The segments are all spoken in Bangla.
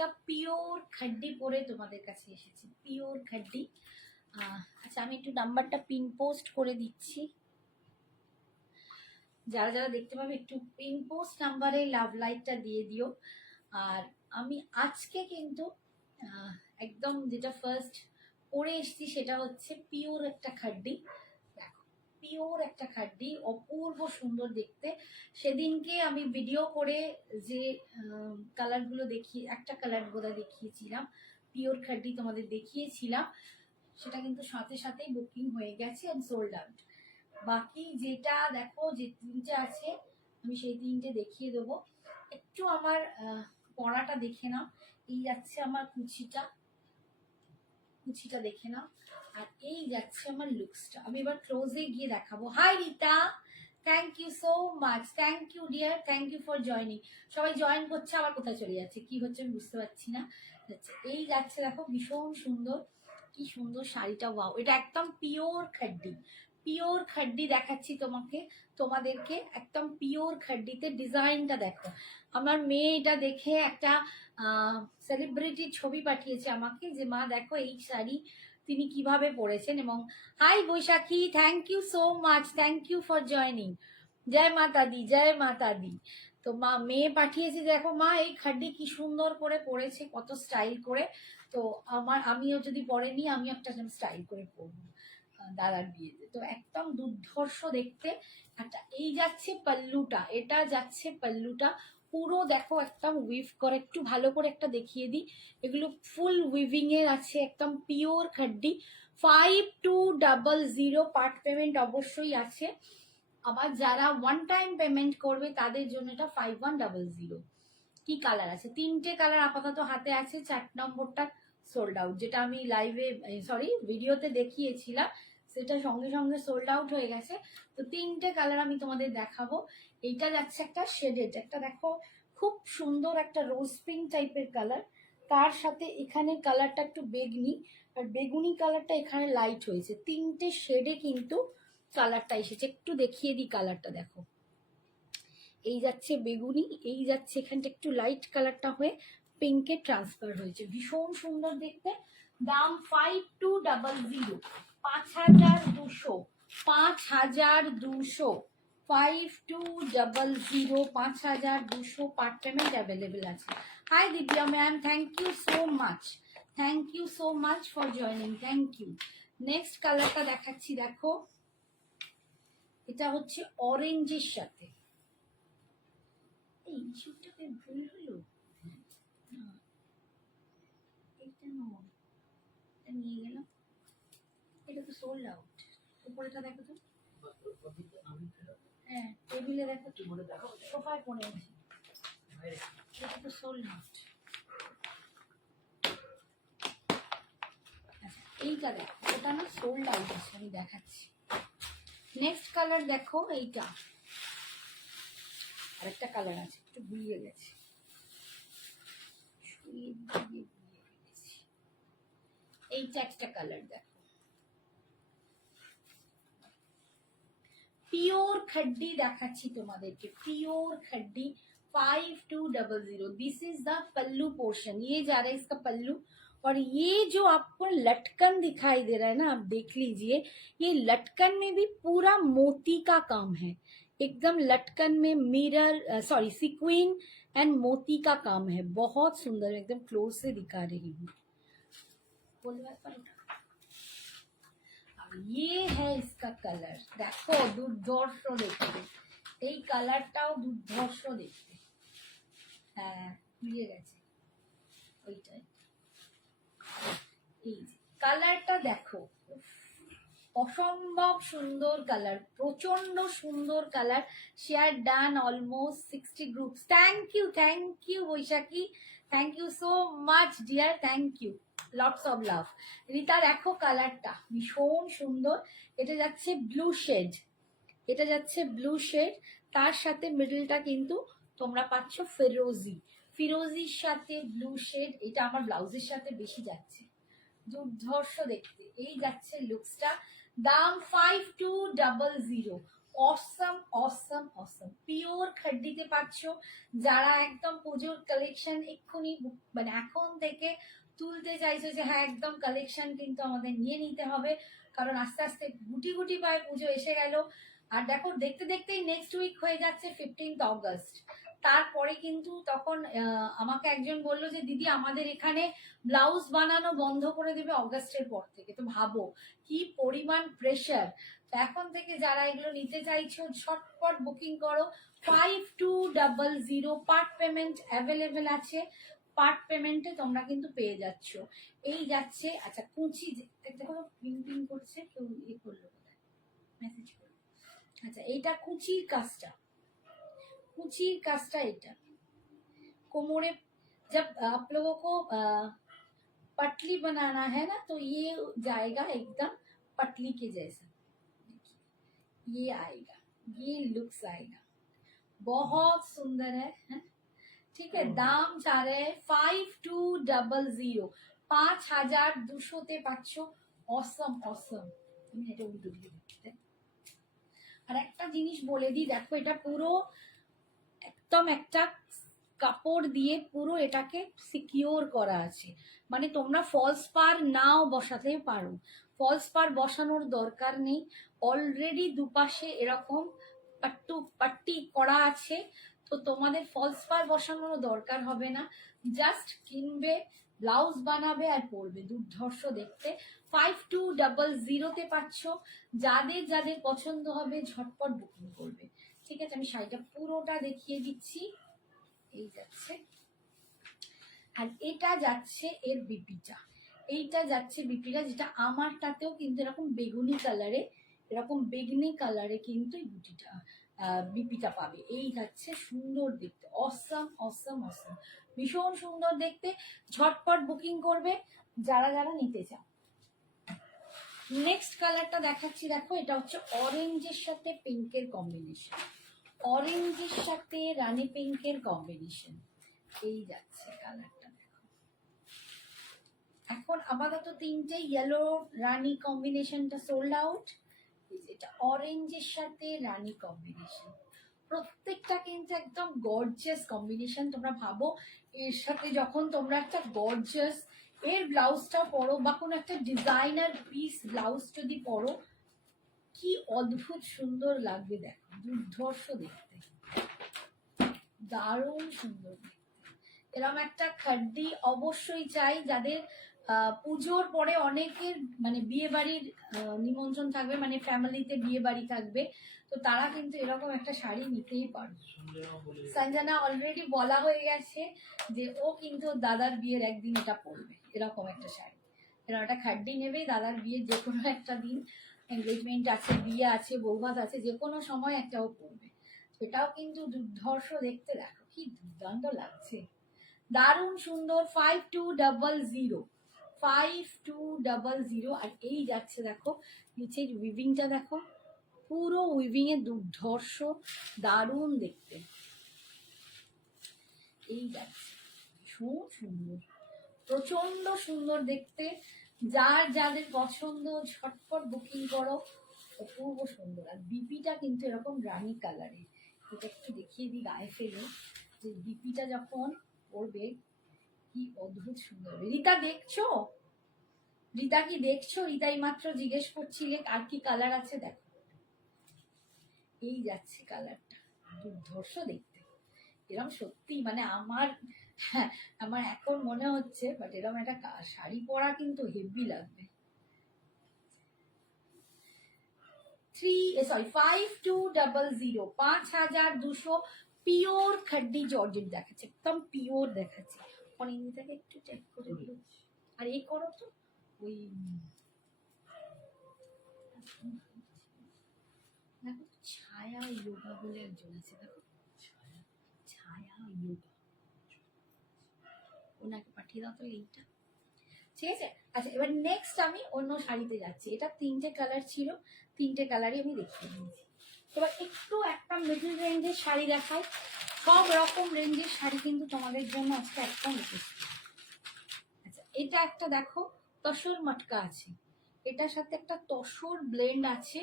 একটা পিওর খাড্ডি পরে তোমাদের কাছে এসেছি, পিওর খাড্ডি। আচ্ছা, আমি একটু নাম্বারটা পিন পোস্ট করে দিচ্ছি, যারা যারা দেখতে পাবে একটু পিন পোস্ট নাম্বারে লাভ লাইকটা দিয়ে দিও। আর আমি আজকে কিন্তু একদম যেটা ফার্স্ট পরে এসেছি সেটা হচ্ছে পিওর একটা খাড্ডি। দেখো, পিওর একটা খাড্ডি, অপূর্ব সুন্দর দেখতে। সেদিনকে আমি ভিডিও করে যে কালারগুলো দেখিয়ে, একটা কালার বোধহয় দেখিয়েছিলাম, পিওর খাড্ডি তোমাদের দেখিয়েছিলাম, সেটা কিন্তু সাথে সাথেই বুকিং হয়ে গেছে এন্ড সোল্ড আউট। বাকি যেটা দেখো, যে তিনটে আছে আমি সেই তিনটে দেখিয়ে দেবো। একটু আমার পরাটা দেখে নাও, এই যাচ্ছে আমার কুচিটা, কুচিটা দেখে নাও, আর এই যাচ্ছে আমার লুকসটা। আমি এবার ক্লোজে গিয়ে দেখাবো। Hi Rita, thank you so much, thank you dear, thank you for joining. সবাই জয়েন করছে, আবার কোথায় চলে যাচ্ছে, কি হচ্ছে আমি বুঝতে পারছি না। এই যাচ্ছে দেখো, ভীষণ সুন্দর, কি সুন্দর শাড়িটা, ওয়াও, এটা একদম পিওর খাড্ডি, পিওর খাড্ডি দেখাচ্ছি তোমাদেরকে একদম পিওর খাড্ডিতে। ডিজাইনটা দেখো, আমার মেয়ে এটা দেখে একটা সেলিব্রিটির ছবি পাঠিয়েছে আমাকে, যে মা দেখো এই শাড়ি তিনি কিভাবে পরেছেন। এবং hi Baishakhi, thank you so much, thank you for joining. জয় মাতা দি, জয় মাতা দি। তো মা, মেয়ে পাঠিয়েছে, দেখো মা এই খাড্ডি কি সুন্দর করে পরেছে, কত স্টাইল করে। তো আমিও যদি পরেনি, আমি একটা স্টাইল করে পরবো দাদার বিয়েতে। তো একদম দুর্ধর্ষ দেখতে একটা। এই যাচ্ছে পাল্লুটা, এটা যাচ্ছে পাল্লুটা পুরো দেখো একদম উইভ করে, একটু ভালো করে একটা দেখিয়ে দিই। এগুলো ফুল উইভিং এর আছে, একদম পিওর খাড্ডি। 5200 পার্ট পেমেন্ট অবশ্যই আছে। আবার যারা ওয়ান টাইম পেমেন্ট করবে তাদের জন্য এটা 5100। কি কালার আছে? তিনটে কালার আপাতত হাতে আছে। 4 নম্বরটা সোল্ড আউট, যেটা আমি লাইভে ভিডিওতে দেখিয়েছিলাম, সেটা সঙ্গে সঙ্গে সোল্ড আউট হয়ে গেছে। তো তিনটে কালার আমি তোমাদের দেখাবো। এইটা যাচ্ছে একটা শেডেড, একটা দেখো খুব সুন্দর একটা রোজ পিঙ্ক টাইপের কালার, তার সাথে এখানে কালারটা একটু বেগনি, আর বেগুনি কালারটা এখানে লাইট হয়েছে। তিনটে শেডে কিন্তু কালারটা এসেছে। একটু দেখিয়ে দিই কালারটা, দেখো এই যাচ্ছে বেগুনি, এই যাচ্ছে এখানটা একটু লাইট কালারটা হয়ে পিঙ্কে ট্রান্সফার হয়েছে, ভীষণ সুন্দর দেখতে। দাম 5200, 5200, 5200, 5200, 5200 পার্ট পেমেন্ট অ্যাভেলেবেল আছে। Hi Divya ma'am, thank you so much, thank you so much for joining, thank you. Next কালারটা দেখাচ্ছি, দেখো এটা হচ্ছে অরেঞ্জের সাথে। এই ইস্যুটাকে ভুল হলো, এটা নয়, এটা নিয়ে গেলাম, এটা তো সোল্ড আউট। উপরেটা দেখো তো, হ্যাঁ টেবিলে দেখো, সোফায় পড়ে আছে, এটা তো সোল্ড আউট। আচ্ছা এইটা দেখো, ওটা না সোল্ড আউট আছে, আমি দেখাচ্ছি। নেক্সট কালার দেখো, এইটা আরেকটা কালার আছে, একটু গুলিয়ে গেছে, এইটা একটা কালার দেখো, পিওর खड्डी দেখাচ্ছি তোমাদেরকে, পিওর खड्डी 5200। दिस इज द पल्लू पोर्शन, ये जा रहा है इसका पल्लू। और ये जो आपको लटकन दिखाई दे रहा है ना, आप देख लीजिए, ये लटकन में भी पूरा मोती का काम है, एकदम लटकन में मिरर सॉरी सीक्वेन एंड मोती का काम है, बहुत सुंदर, एकदम क्लोज से दिखा रही हूँ। ये है इसका कलर, देखो दुर्धर्ष देखते, এই কালারটাও দুর্ধর্ষ দেখতে। হ্যাঁ মিলে গেছে ওইটাই। এই কালারটা দেখো, অসম্ভব সুন্দর কালার, প্রচন্ড সুন্দর colour. Share done almost 60 groups. Thank you Baishakhi, thank you so much dear, thank you, lots of love. Rita দেখো কালারটা ভীষণ সুন্দর, এটা যাচ্ছে ব্লু শেড, এটা যাচ্ছে ব্লু শেড, তার সাথে মিডলটা কিন্তু তোমরা পাচ্ছ ফিরোজি, ফিরোজির সাথে ব্লু শেড। এটা আমার ব্লাউজের সাথে বেশি যাচ্ছে, দুর্ধর্ষ দেখতে। এই যাচ্ছে লুকসটা, দাম 5200, অসম অসম অসম পিওর খাড্ডিতে পাচ্ছ। যারা একদম পুজোর কালেকশন এক্ষুনি মানে এখন থেকে তুলতে চাইছো যে হ্যাঁ একদম কালেকশন কিন্তু আমাদের নিয়ে নিতে হবে, কারণ আস্তে আস্তে গুটি গুটি পায়ে পুজো এসে গেল। আর দেখো দেখতে দেখতেই নেক্সট উইক হয়ে যাচ্ছে 15th অগস্ট। তারপরে কিন্তু তখন আমাকে একজন বললো যে দিদি আমাদের এখানে ব্লাউজ বানানো বন্ধ করে দেবে অগস্টের পর থেকে। তো ভাবো কি পরিমাণ প্রেশার। তো এখন থেকে যারা এগুলো নিতে চাইছো ঝটপট বুকিং করো। 5200 পার্ট পেমেন্ট অ্যাভেলেবেল আছে। পার্ট পেমেন্টে তোমরা কিন্তু পেয়ে যাচ্ছ। এই যাচ্ছে। আচ্ছা কুচি দেখো পিং পিং করছে, কেউ ইয়ে করলো মেসেজ করলো। আচ্ছা এইটা কুচির কাজটা, कुचिर काजटा এটা कोमरे जब आप लोगों को पटली बनाना है ना तो ये जाएगा एकदम पटली के जैसा। ये आएगा, ये लुक्स आएगा, बहुत सुंदर है। ठीक है, दाम जा रहे हैं 5200 5200 পাচ্ছ। অসম অসম। তুমি এটা উল্টো দিয়ে দিতে। আর একটা জিনিস বলে দিই, দেখো এটা পুরো একদম একটা কাপড় দিয়ে পুরো এটাকে সিকিউর করা আছে, মানে তোমরা ফলস পার নাও বসাতে পারো, ফলস পার বসানোর দরকার নেই। অলরেডি দুপাশে এরকম পাট্টি করা আছে, তো তোমাদের ফলস পার বসানোর দরকার হবে না। জাস্ট কিনবে, ব্লাউজ বানাবে আর পরবে, দুর্ধর্ষ দেখতে। 5200 পাচ্ছ। যাদের যাদের পছন্দ হবে ঝটপট বুকিং করবে। ঠিক আছে, আমি শাড়িটা পুরোটা দেখিয়ে দিচ্ছি। এই যাচ্ছে, আর এটা যাচ্ছে এর বিপিটা, এইটা যাচ্ছে বিপিটা, যেটা আমারটাতেও কিন্তু এরকম বেগুনি কালারে, এরকম বেগুনি কালারে কিন্তু এই বুটিটা বিপিটা পাবে। এই যাচ্ছে, সুন্দর দেখতে, অসম অসম অসম, ভীষণ সুন্দর দেখতে। ঝটপট বুকিং করবে যারা যারা নিতে চাও। নেক্সট কালারটা দেখাচ্ছি, দেখো এটা হচ্ছে অরেঞ্জের সাথে পিঙ্কের কম্বিনেশন, অরেঞ্জের সাথে রানী পিঙ্কের কম্বিনেশন। এই যাচ্ছে কালারটা, দেখো এখন আপাতত তিনটে ইয়েলো রানী কম্বিনেশনটা সোল্ড আউট। এটা অরেঞ্জের সাথে রানী কম্বিনেশন, প্রত্যেকটা কিন্তু একদম গর্জিয়াস কম্বিনেশন। তোমরা ভাবো এর সাথে যখন তোমরা একটা গর্জিয়াস এর ব্লাউজটা পরো বা কোনো একটা ডিজাইনার পিস ব্লাউজ যদি পরো, কি অদ্ভুত সুন্দর লাগবে। দেখো দুর্ধর্ষ দেখতে, দারুণ সুন্দর দেখতে। এরকম একটা খাড্ডি অবশ্যই চাই যাদের পুজোর পরে অনেকের মানে বিয়ে বাড়ির নিমন্ত্রণ থাকবে, মানে ফ্যামিলিতে বিয়ে বাড়ি থাকবে, তো তারা কিন্তু এরকম একটা শাড়ি নিতেই পারবে। সঞ্জনা অলরেডি বলা হয়ে গেছে যে ও কিন্তু দাদার বিয়ের একদিন এটা পরবে, এরকম একটা শাড়ি, এরকম একটা খাড্ডি নেবে দাদার বিয়ের যে কোনো একটা দিন, এনগেজমেন্ট আছে, বিয়ে আছে, বৌভাত আছে, যে কোনো সময় একটাও পরবে। সেটাও কিন্তু দুর্ধর্ষ দেখতে, দেখো কি দুর্দান্ত লাগছে, দারুণ সুন্দর। 5200 5200। আর এই যাচ্ছে দেখো নিচের উইভিংটা, দেখো পুরো উইভিং এ দুর্ধর্ষ, দারুণ দেখতে। এই যাচ্ছে, ভীষণ সুন্দর, প্রচন্ড সুন্দর দেখতে। যার যাদের পছন্দ ঝটপট বুকিং করো, অপূর্ব সুন্দর। আর বিপিটা কিন্তু এরকম রানী কালারের, এটা একটু দেখিয়ে দিই গায়ে ফেলে, যে বিপিটা যখন পরবে কি অদ্ভুত সুন্দর। রিতা দেখছো? রিতা কি দেখছো? রিতাই মাত্র জিজ্ঞেস করছিলে আর কি কালার আছে, দেখো এই যাচ্ছে কালারটা, দুর্ধর্ষ দেখতে। এরকম সত্যি মানে আমার এখন মনে হচ্ছে, বাট এরকম একটা শাড়ি পরা কিন্তু হেভি লাগবে। 5200 5200 পিওর খাড্ডি জর্জেট দেখাচ্ছে, একদম পিওর দেখাচ্ছে। অনেকটাকে একটু চেক করে দিও, আর এই করো তো ওই দেখো ছায়া যোগা বলে একজন আছে, দেখো ছায়া যোগা, ওনাকে পাঠিয়ে দাও তো এইটা। ঠিক আছে, আচ্ছা এবার নেক্সট আমি অন্য শাড়িতে যাচ্ছি। এটা তিনটে কালার ছিল, তিনটে কালারই আমি দেখিয়ে দিয়েছি। এবার একটু একটা মিডল রেঞ্জের শাড়ি দেখাই। সব রকম রেঞ্জের শাড়ি কিন্তু তোমাদের জন্য আজকে একদম উপস্থিত। আচ্ছা এটা একটা দেখো তসর মটকা আছে, এটার সাথে একটা তসর ব্লেন্ড আছে,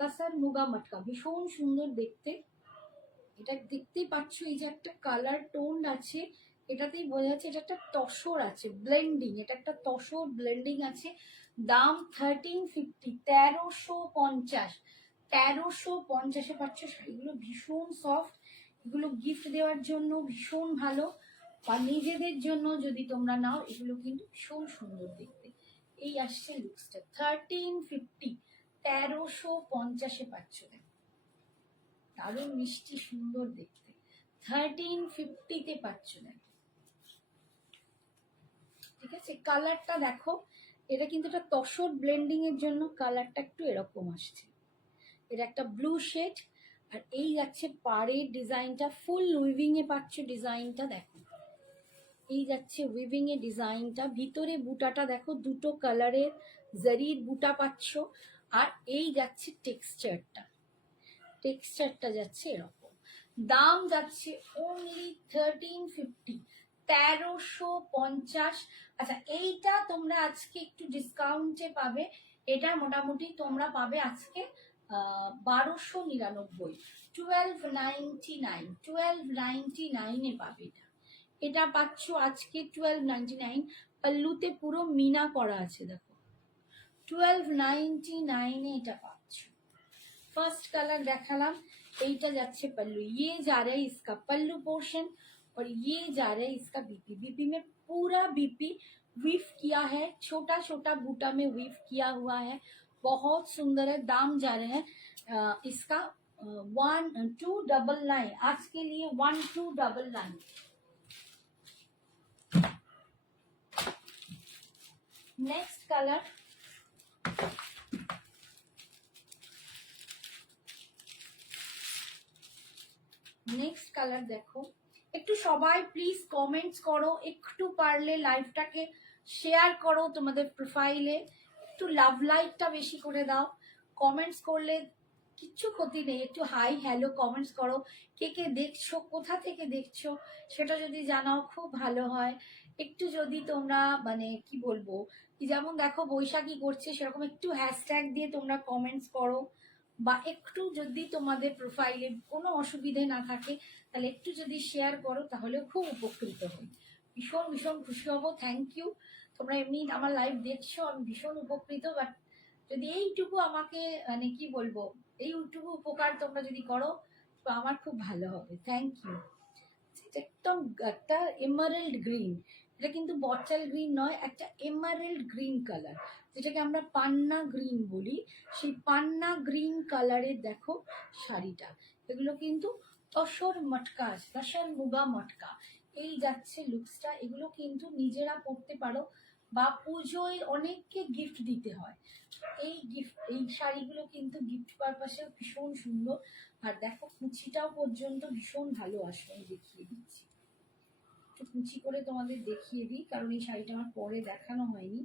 তাসার মুগা মটকা, ভীষণ সুন্দর দেখতে। এটা দেখতেই পাচ্ছ, এই যে একটা কালার টোন আছে, এটাতেই বোঝা যাচ্ছে এটা একটা তসর আছে, ব্লেন্ডিং, এটা একটা তসর ব্লেন্ডিং আছে। দাম 1350, 1350, 1350-এ পাচ্ছ। শাড়িগুলো ভীষণ সফট, এগুলো গিফট দেওয়ার জন্য ভীষণ ভালো, বা নিজেদের জন্য যদি তোমরা নাও, এগুলো কিন্তু ভীষণ সুন্দর দেখতে। এই আসছে লুকসটা 1350, 1350-এ পাচ্ছ। দারুণ মিষ্টি সুন্দর দেখতে, 1350-তে পাচ্ছ না। ঠিক আছে, কালারটা দেখো, এটা কিন্তু একটা তসর ব্লেন্ডিং এর জন্য কালারটা একটু এরকম আসছে। এটা একটা ব্লু শেড, আর এই যাচ্ছে পাড়ের ডিজাইনটা, ফুল উইভিং এ পাচ্ছ ডিজাইনটা দেখো। এই যাচ্ছে উইভিং এ ডিজাইনটা, ভিতরে বুটাটা দেখো, দুটো কালারের জারির বুটা পাচ্ছ। আর এই যাচ্ছে টেক্সচারটা, টেক্সচারটা যাচ্ছে এরকম। দাম যাচ্ছে অনলি 1350, 1350। আচ্ছা, এইটা তোমরা আজকে একটু ডিসকাউন্টে পাবে, এটা মোটামুটি তোমরা পাবে আজকে 1299, 1299, 1299-এ পাবে এটা। এটা পাচ্ছ আজকে 1299। পাল্লুতে পুরো মিনা করা আছে দেখো, 1299-এ এটা पाচ্ছ। फर्स्ट कलर देखालाम, এইটা যাচ্ছে पल्लू, ये जा रहा है इसका पल्लू पोर्शन, और ये जा रहा है इसका बीपी। बीपी में पूरा बीपी वीव किया है, छोटा छोटा बूटा में वीव किया हुआ है, बहुत सुंदर है। दाम जा रहे हैं इसका 1299, आज के लिए 1299। नेक्स्ट कलर, নেক্সট কালার দেখো। একটু সবাই প্লিজ কমেন্টস করো, একটু পারলে লাইভটাকে শেয়ার করো তোমাদের প্রোফাইলে, একটু লাভ লাইকটা বেশি করে দাও। কমেন্টস করলে কিচ্ছু ক্ষতি নেই, একটু হাই হ্যালো কমেন্টস করো। কে কে দেখছো, কোথা থেকে দেখছো সেটা যদি জানাও খুব ভালো হয়। একটু যদি তোমরা মানে কি বলবো, যেমন দেখো বৈশাখী করছে, সেরকম একটু হ্যাশট্যাগ দিয়ে তোমরা কমেন্টস করো, বা একটু যদি তোমাদের প্রোফাইলে কোনো অসুবিধে না থাকে তাহলে একটু যদি শেয়ার করো তাহলে খুব উপকৃত হই, ভীষণ ভীষণ খুশি হব। থ্যাংক ইউ, তোমরা এমনি আমার লাইভ দেখছো, আমি ভীষণ উপকৃত। বাট যদি এইটুকু আমাকে মানে কি বলবো, এইটুকু উপকার তোমরা যদি করো তো আমার খুব ভালো হবে। Thank you. একদম একটা এমারেল্ড গ্রিন, এটা কিন্তু বটল গ্রিন নয়, একটা এমারেল্ড গ্রিন কালার, যেটাকে আমরা পান্না গ্রিন বলি, সেই পান্না গ্রিন কালারের দেখো শাড়িটা। এগুলো কিন্তু তসর মটকা, তসর মুগা মটকা, এই যাচ্ছে লুকসটা। এগুলো কিন্তু নিজেরা পরতে পারো, বা পুজোয় অনেককে গিফট দিতে হয়। এই গিফট, এই শাড়িগুলো কিন্তু গিফট পারপাসে ভীষণ সুন্দর। আর দেখো কুচিটাও পর্যন্ত ভীষণ ভালো আসবে, আমি দেখিয়ে দিচ্ছি, একটু কুচি করে তোমাদের দেখিয়ে দিই, কারণ এই শাড়িটা আমার পরে দেখানো হয়নি।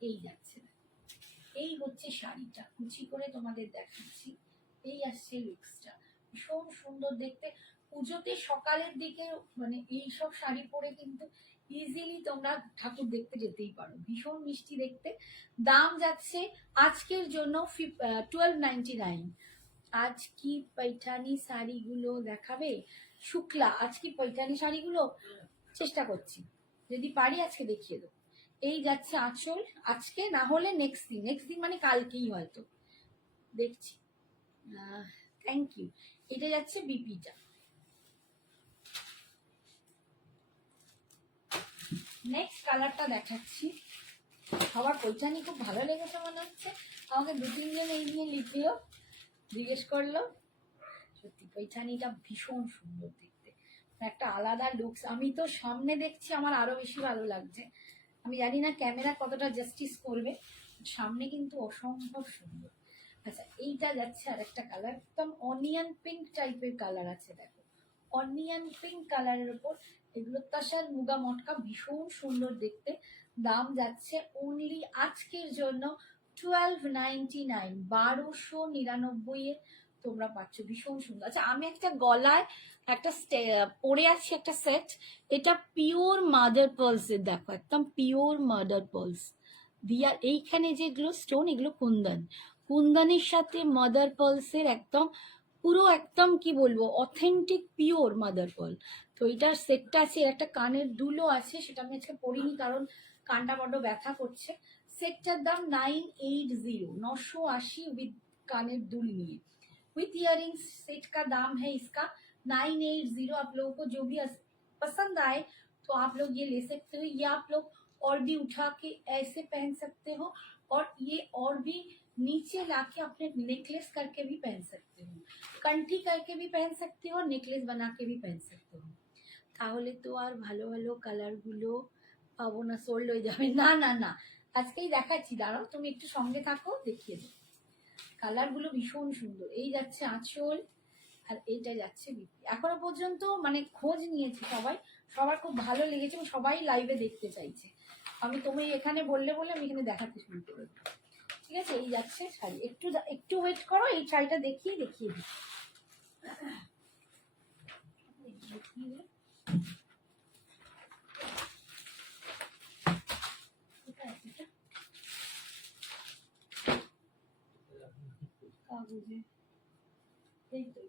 এই যাচ্ছে, এই হচ্ছে শাড়িটা, কুচি করে তোমাদের দেখাচ্ছি। এই আসছে লুকসটা, ভীষণ সুন্দর দেখতে। পুজোতে সকালের দিকে মানে এইসব শাড়ি পরে কিন্তু ইজিলি তোমরা ঠাকুর দেখতে যেতেই পারো, ভীষণ মিষ্টি দেখতে। দাম যাচ্ছে আজকের জন্য 1299। আজ কি पैठानी শাড়িগুলো দেখাবে শুক্লা? আজ কি पैठानी শাড়িগুলো চেষ্টা করছি, যদি পারি আজকে দেখিয়ে দেবো। এই যাচ্ছে আঁচল, আজকে না হলে নেক্সট দিন, নেক্সট দিন মানে কালকেই হয়তো দেখছি। Thank you. এটা যাচ্ছে বিপিটা। নেক্সট কালারটা দেখাচ্ছি, সবার পৈঠানি খুব ভালো লেগেছে মনে হচ্ছে, আমাকে দু তিনজন এই নিয়ে লিখলো, জিজ্ঞেস করলো। সত্যি পৈঠানিটা ভীষণ সুন্দর দেখতে, একটা আলাদা লুকস। আমি তো সামনে দেখছি আমার আরো বেশি ভালো লাগছে, আমি জানি না ক্যামেরা কতটা জাস্টিস করবে, সামনে কিন্তু অসম্ভব সুন্দর। আচ্ছা, এইটা যাচ্ছে আর একটা কালার, একদম অনিয়ন পিঙ্ক টাইপের কালার আছে দেখো, অনিয়ন পিঙ্ক কালারের উপর এগুলো তাসার মুগা মটকা, ভীষণ সুন্দর দেখতে। দাম যাচ্ছে অনলি আজকের জন্য 1299, 1299-এ তোমরা পাচ্ছ, ভীষণ সুন্দর। আচ্ছা আমি একটা গলায় একটা পরে আছি একটা সেট, এটা পিওর মাদার পার্লস এর, দেখো একদম পিওর মাদার পার্লস দিয়া, এইখানে যেগুলো স্টোন এগুলো কুন্দন, কুন্দনের সাথে মাদার পার্লস এর একদম পুরো একদম কি বলবো অথেন্টিক পিওর মাদার পার্ল। তো এটার সেটটা আছে, একটা কানের দুলও আছে, সেটা আমি আজকে পরিনি কারণ কানটা বড্ড ব্যথা করছে। সেটটার দাম 980, 980 विद कानेर दुल निये विथ इयरिंग्स। सेट का दाम है इसका 980। आप लोगों को जो भी पसंद आए तो आप लोग ये ले सकते हो। ये आप लोग और भी उठा के ऐसे पहन सकते हो, और ये और भी नीचे लाके अपने नेकलेस करके भी पहन सकते हो, कंठी करके भी पहन सकते हो, नेकलेस बना के भी पहन सकते हो। তাহলে তো আর ভালো ভালো কালারগুলো পাবো না, সোল্ড হয়ে যাবে। না না না, আজকেই দেখাচ্ছি, দাঁড়াও তুমি একটু সঙ্গে থাকো, দেখিয়ে দেবো। কালারগুলো ভীষণ সুন্দর। এই যাচ্ছে আঁচল, আর এইটা যাচ্ছে বিপি। এখনো পর্যন্ত মানে খোঁজ নিয়েছি সবাই, সবার খুব ভালো লেগেছে এবং সবাই লাইভে দেখতে চাইছে। আমি তুমি এখানে বললে বলে আমি এখানে দেখাতে শুরু করে দেবো। ঠিক আছে, এই যাচ্ছে শাড়ি, একটু একটু ওয়েট করো, এই শাড়িটা দেখিয়ে দিই। কাগজে এই তো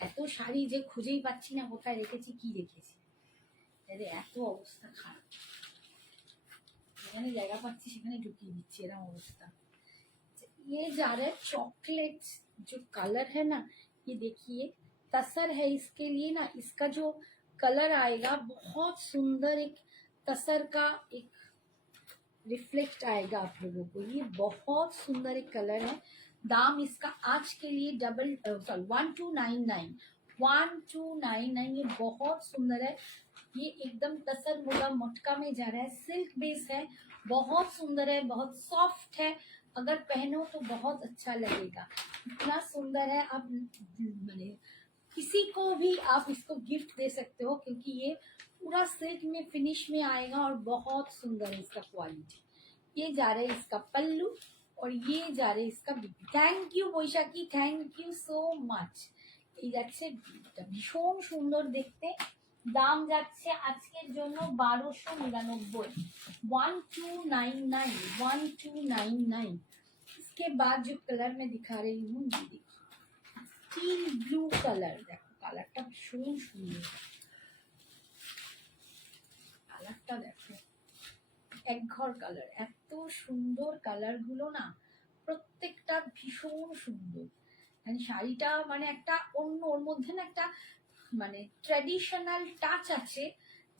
এত শাড়ি যে খুঁজেই পাচ্ছি না কোথায় রেখেছি, কি রেখেছি, এত অবস্থা খারাপ। যেখানে জায়গা পাচ্ছি সেখানে ঢুকিয়ে দিচ্ছি, এরকম অবস্থা। ये जा रहा है चॉकलेट, जो कलर है ना, ये देखिए तसर है इसके लिए ना, इसका जो कलर आएगा बहुत सुंदर, एक तसर का एक रिफ्लेक्ट आएगा आप लोगों को। ये बहुत सुंदर एक कलर है। दाम इसका आज के लिए 1299, ये बहुत सुंदर है। ये एकदम तसर मुगा मटका में जा रहा है, सिल्क बेस है, बहुत सुंदर है, बहुत सॉफ्ट है। अगर पहनो तो बहुत अच्छा लगेगा, इतना सुंदर है। आप मैंने किसी को भी आप इसको गिफ्ट दे सकते हो, क्योंकि ये पूरा सिल्क में फिनिश में आएगा और बहुत सुंदर है इसका क्वालिटी। ये जा रहा है इसका पल्लू, और ये जा रहा है इसका BP. Thank you Baishakhi, thank you so much. এই যাচ্ছে বিপিটা, ভীষণ সুন্দর দেখতে। দাম যাচ্ছে আজকের জন্য 1299, 1299। इसके बाद जो कलर मैं दिखा रही हूँ, ये देखिए स्टील ब्लू कलर, देखो कलरটা ভীষণ সুন্দর, কালারটা দেখো এক ঘর কালার। এত সুন্দর কালারগুলো না, প্রত্যেকটা ভীষণ সুন্দর। মানে শাড়িটা মানে একটা অন্য, ওর মধ্যে না একটা মানে ট্র্যাডিশনাল টাচ আছে,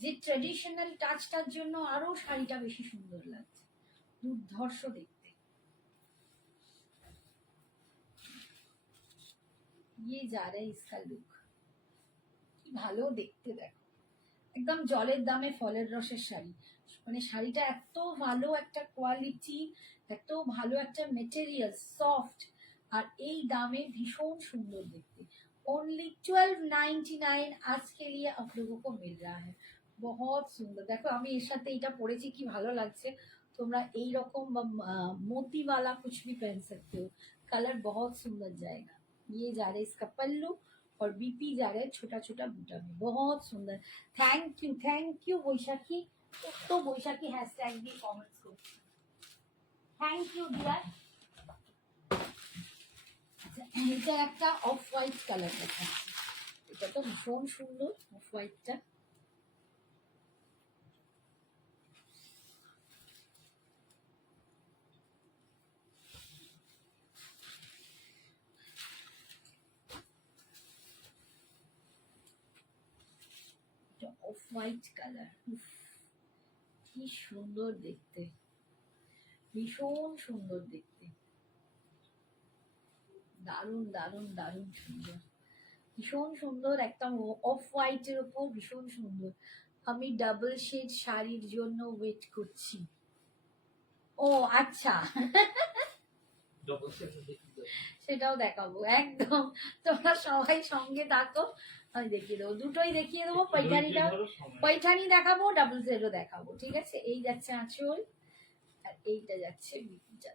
যে ট্র্যাডিশনাল টাচটার জন্য আরো শাড়িটা বেশি সুন্দর লাগছে, দুর্ধর্ষ দেখতে। ये जा रहा है इसका लुक, কি ভালো দেখতে, দেখো একদম জলের দামে ফলের রসের শাড়ি। মানে শাড়িটা এত ভালো একটা কোয়ালিটি, এত ভালো একটা মেটেরিয়াল, সফট, আর এই দামে ভীষণ সুন্দর দেখতে। ओनली 1299 आज के लिए आप लोगों को मिल रहा है, बहुत सुंदर। দেখো আমি এর সাথে এটা পরেছি, কি ভালো লাগছে। তোমরা এই রকম मोती वाला कुछ भी पहन सकते हो, कलर बहुत सुंदर जाएगा। ये जा रहा है इसका पल्लू, और बीपी जा रहा है छोटा छोटा बूटा में, बहुत सुंदर। थैंक यू বৈশাখী। तो বৈশাখী हैशटैग দিয়ে কমেন্টস করছি, থ্যাংক ইউ ডিয়ার। আচ্ছা এটা একটা অফ হোয়াইট কালার দেখাচ্ছি, এটা তো ভীষণ সুন্দর অফ হোয়াইটটা। অফ হোয়াইট কালার, কি সুন্দর দেখতে, ভীষণ সুন্দর দেখতে, দারুণ দারুণ দারুণ সুন্দর, ভীষণ সুন্দর। একদম অফ হোয়াইটের ওপর ভীষণ সুন্দর। আমি ডাবল শেড শাড়ির জন্য ওয়েট করছি। ও আচ্ছা, সেটাও দেখাবো একদম, তোমরা সবাই সঙ্গে থাকো, আমি দেখিয়ে দেবো, দুটোই দেখিয়ে দেবো। পৈঠানি দেখাবো, ডাবল শেডও দেখাবো, ঠিক আছে। এই যাচ্ছে আঁচল, আর এইটা যাচ্ছে বিপিটা।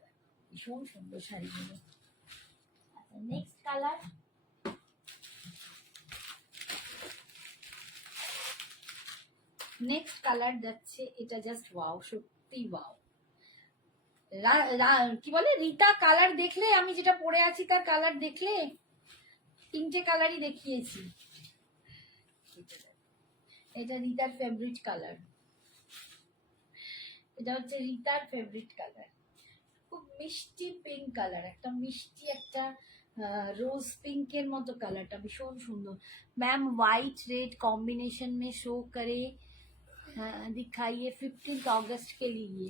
ভীষণ সুন্দর শাড়িগুলো। আচ্ছা নেক্সট কালার, নেক্সট কালার যাচ্ছে এটা জাস্ট ওয়াও, সত্যি ওয়াও। কি বলে রিতা কালার দেখলে, আমি যেটা পরে আছি তার কালার দেখলে, তিনটে কালারই দেখিয়েছি। এটা রিতার ফেভারিট কালার, এটা হচ্ছে রিতার ফেভারিট কালার, খুব মিষ্টি পিঙ্ক কালার, একটা মিষ্টি একটা रोज पिंक मत कलर भीषण सुंदर। मैम वाइट रेड कॉम्बिनेशन में शो करे, दिखाइए 15 अगस्त के लिए।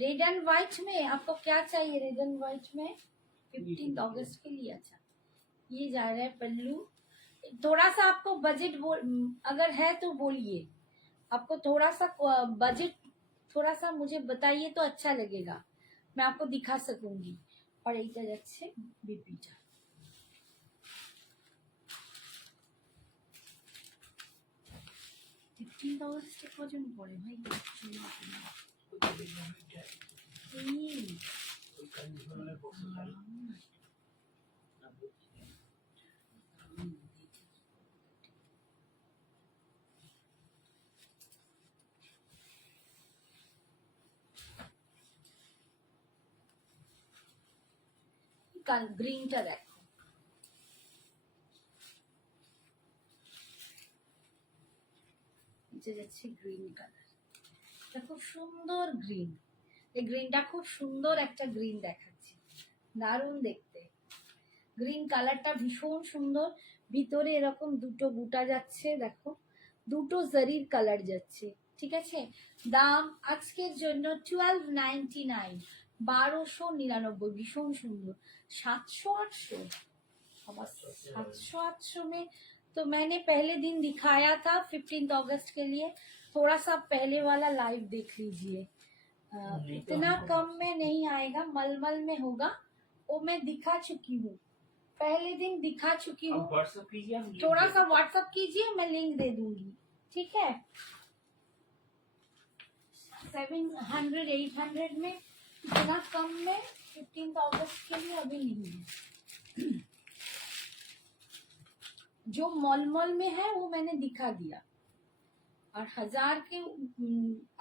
रेड एंड व्हाइट में आपको क्या चाहिए? रेड एंड व्हाइट में 15 अगस्त के लिए। अच्छा ये जा रहा है पल्लू। थोड़ा सा आपको बजट अगर है तो बोलिए, आपको थोड़ा सा बजट थोड़ा सा मुझे बताइए तो अच्छा लगेगा, मैं आपको दिखा सकूंगी। और এইটা যাচ্ছে বিপিটা। $15 কজন পড়ে ভাই? গ্রিনটা দেখো, যাচ্ছে গ্রিন কালার, এটা খুব সুন্দর গ্রিন। এই গ্রিনটা খুব সুন্দর একটা গ্রিন দেখাচ্ছে, দারুণ দেখতে। গ্রিন কালারটা ভীষণ সুন্দর, ভিতরে এরকম দুটো বুটা যাচ্ছে, দেখো দুটো জারির কালার যাচ্ছে, ঠিক আছে। দাম আজকের জন্য 1299, 1299, भीषण सुंदर। 700-800, 700-800 में तो मैंने पहले दिन दिखाया था 15 अगस्त के लिए, थोड़ा सा पहले वाला लाइव देख लीजिए। इतना कम में नहीं आएगा, मलमल में होगा, वो मैं दिखा चुकी हूँ, पहले दिन दिखा चुकी हूँ। थोड़ा सा व्हाट्सएप कीजिए, मैं लिंक दे दूंगी, ठीक है। 700-800 में, इतना कम में 15 अगस्त के लिए अभी नहीं है। जो मॉल में है वो मैंने दिखा दिया। और 1000 के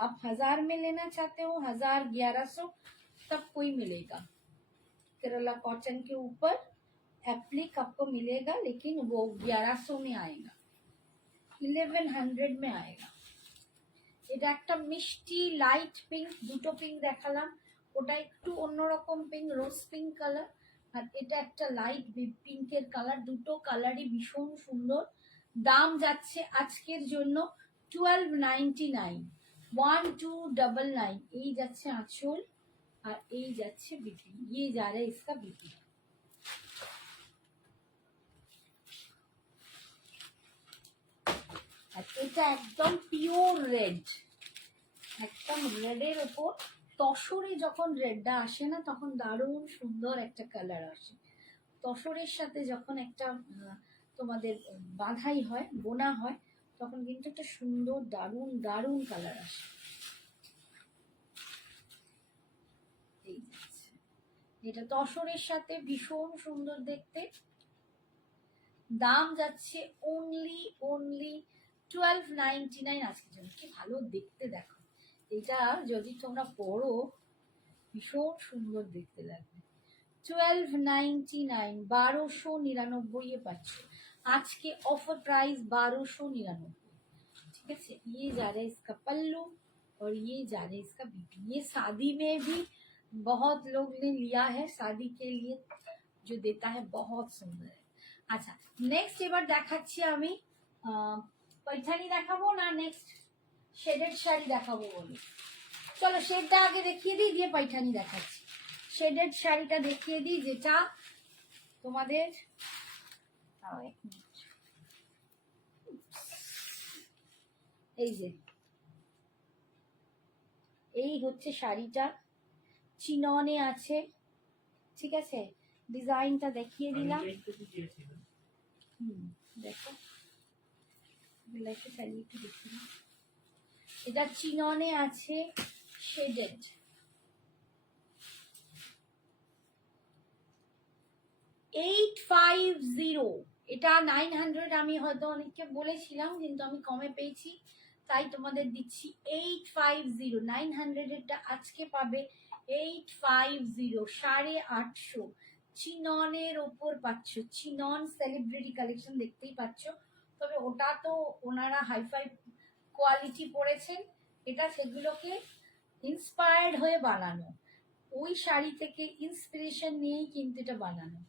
आप 1000 में लेना चाहते हो, 1000-1100 तब कोई मिलेगा। केरला कॉटन के ऊपर एप्लिक आपको मिलेगा, लेकिन वो 1100 में आएगा, 1100 में आएगा। এটা একটা মিষ্টি লাইট পিঙ্ক, দুটো পিঙ্ক দেখালাম, ওটা একটু অন্যরকম পিঙ্ক, রোজ পিঙ্ক কালার, আর এটা একটা লাইট পিঙ্কের কালার, দুটো কালারই ভীষণ সুন্দর। দাম যাচ্ছে আজকের জন্য 1299, 1299। এই যাচ্ছে আঁচল আর এই যাচ্ছে বিপি, ये जा रहा है इसका বিপি। আর এটা একদম পিওর রেড, একদম রেডের ওপর তসরে যখন রেডটা আসে না, তখন দারুণ সুন্দর একটা কালার আসে। তসরের সাথে যখন একটা তোমাদের বাঁধাই হয়, বোনা হয়, তখন কিন্তু একটা সুন্দর দারুণ দারুণ কালার আসে। এই এটা তসরের সাথে ভীষণ সুন্দর দেখতে। দাম যাচ্ছে অনলি 1299 আজকের জন্য। কি ভালো দেখতে দেখো, এটা যদি তোমরা পরো ভীষণ সুন্দর দেখতে লাগবে। 1299, 1299 পাচ্ছ আজকে, ऑफर प्राइस 1299, ठीक है। ये जा रहा है इसका पल्लू और ये जा रहा है इसका बीपी। ये शादी में भी बहुत लोग ने लिया है, शादी के लिए जो देता है बहुत सुंदर है। अच्छा नेक्स्ट এবার দেখাচ্ছি আমি पैठानी দেখাবো না নেক্সট শেডেড শাড়ি দেখাবো বলি। চলো শেডটা আগে দেখিয়ে দিই, দিয়ে पैठानी দেখাচ্ছি। শেডেড শাড়িটা দেখিয়ে দিই, যেটা তোমাদের এই যে এই হচ্ছে শাড়িটা, চিননে আছে, ঠিক আছে। ডিজাইনটা দেখিয়ে দিলাম, দেখো শাড়ি একটু দেখিয়ে, এটা চিননে আছে শেডেড, 850, এটা 900 আমি হয়তো অনেককে বলেছিলাম, কিন্তু আমি কমে পেয়েছি তাই তোমাদের দিচ্ছি 850। 900 এরটা আজকে পাবে 850, 850। চিননের ওপর পাচ্ছ, চিনন সেলিব্রিটি কালেকশন দেখতেই পাচ্ছ, তবে ওটা তো ওনারা হাইফাই কোয়ালিটি পড়েছেন, এটা সেগুলোকে ইন্সপায়ার্ড হয়ে বানানো, ওই শাড়ি থেকে ইন্সপিরেশন নিয়েই কিন্তু এটা বানানো।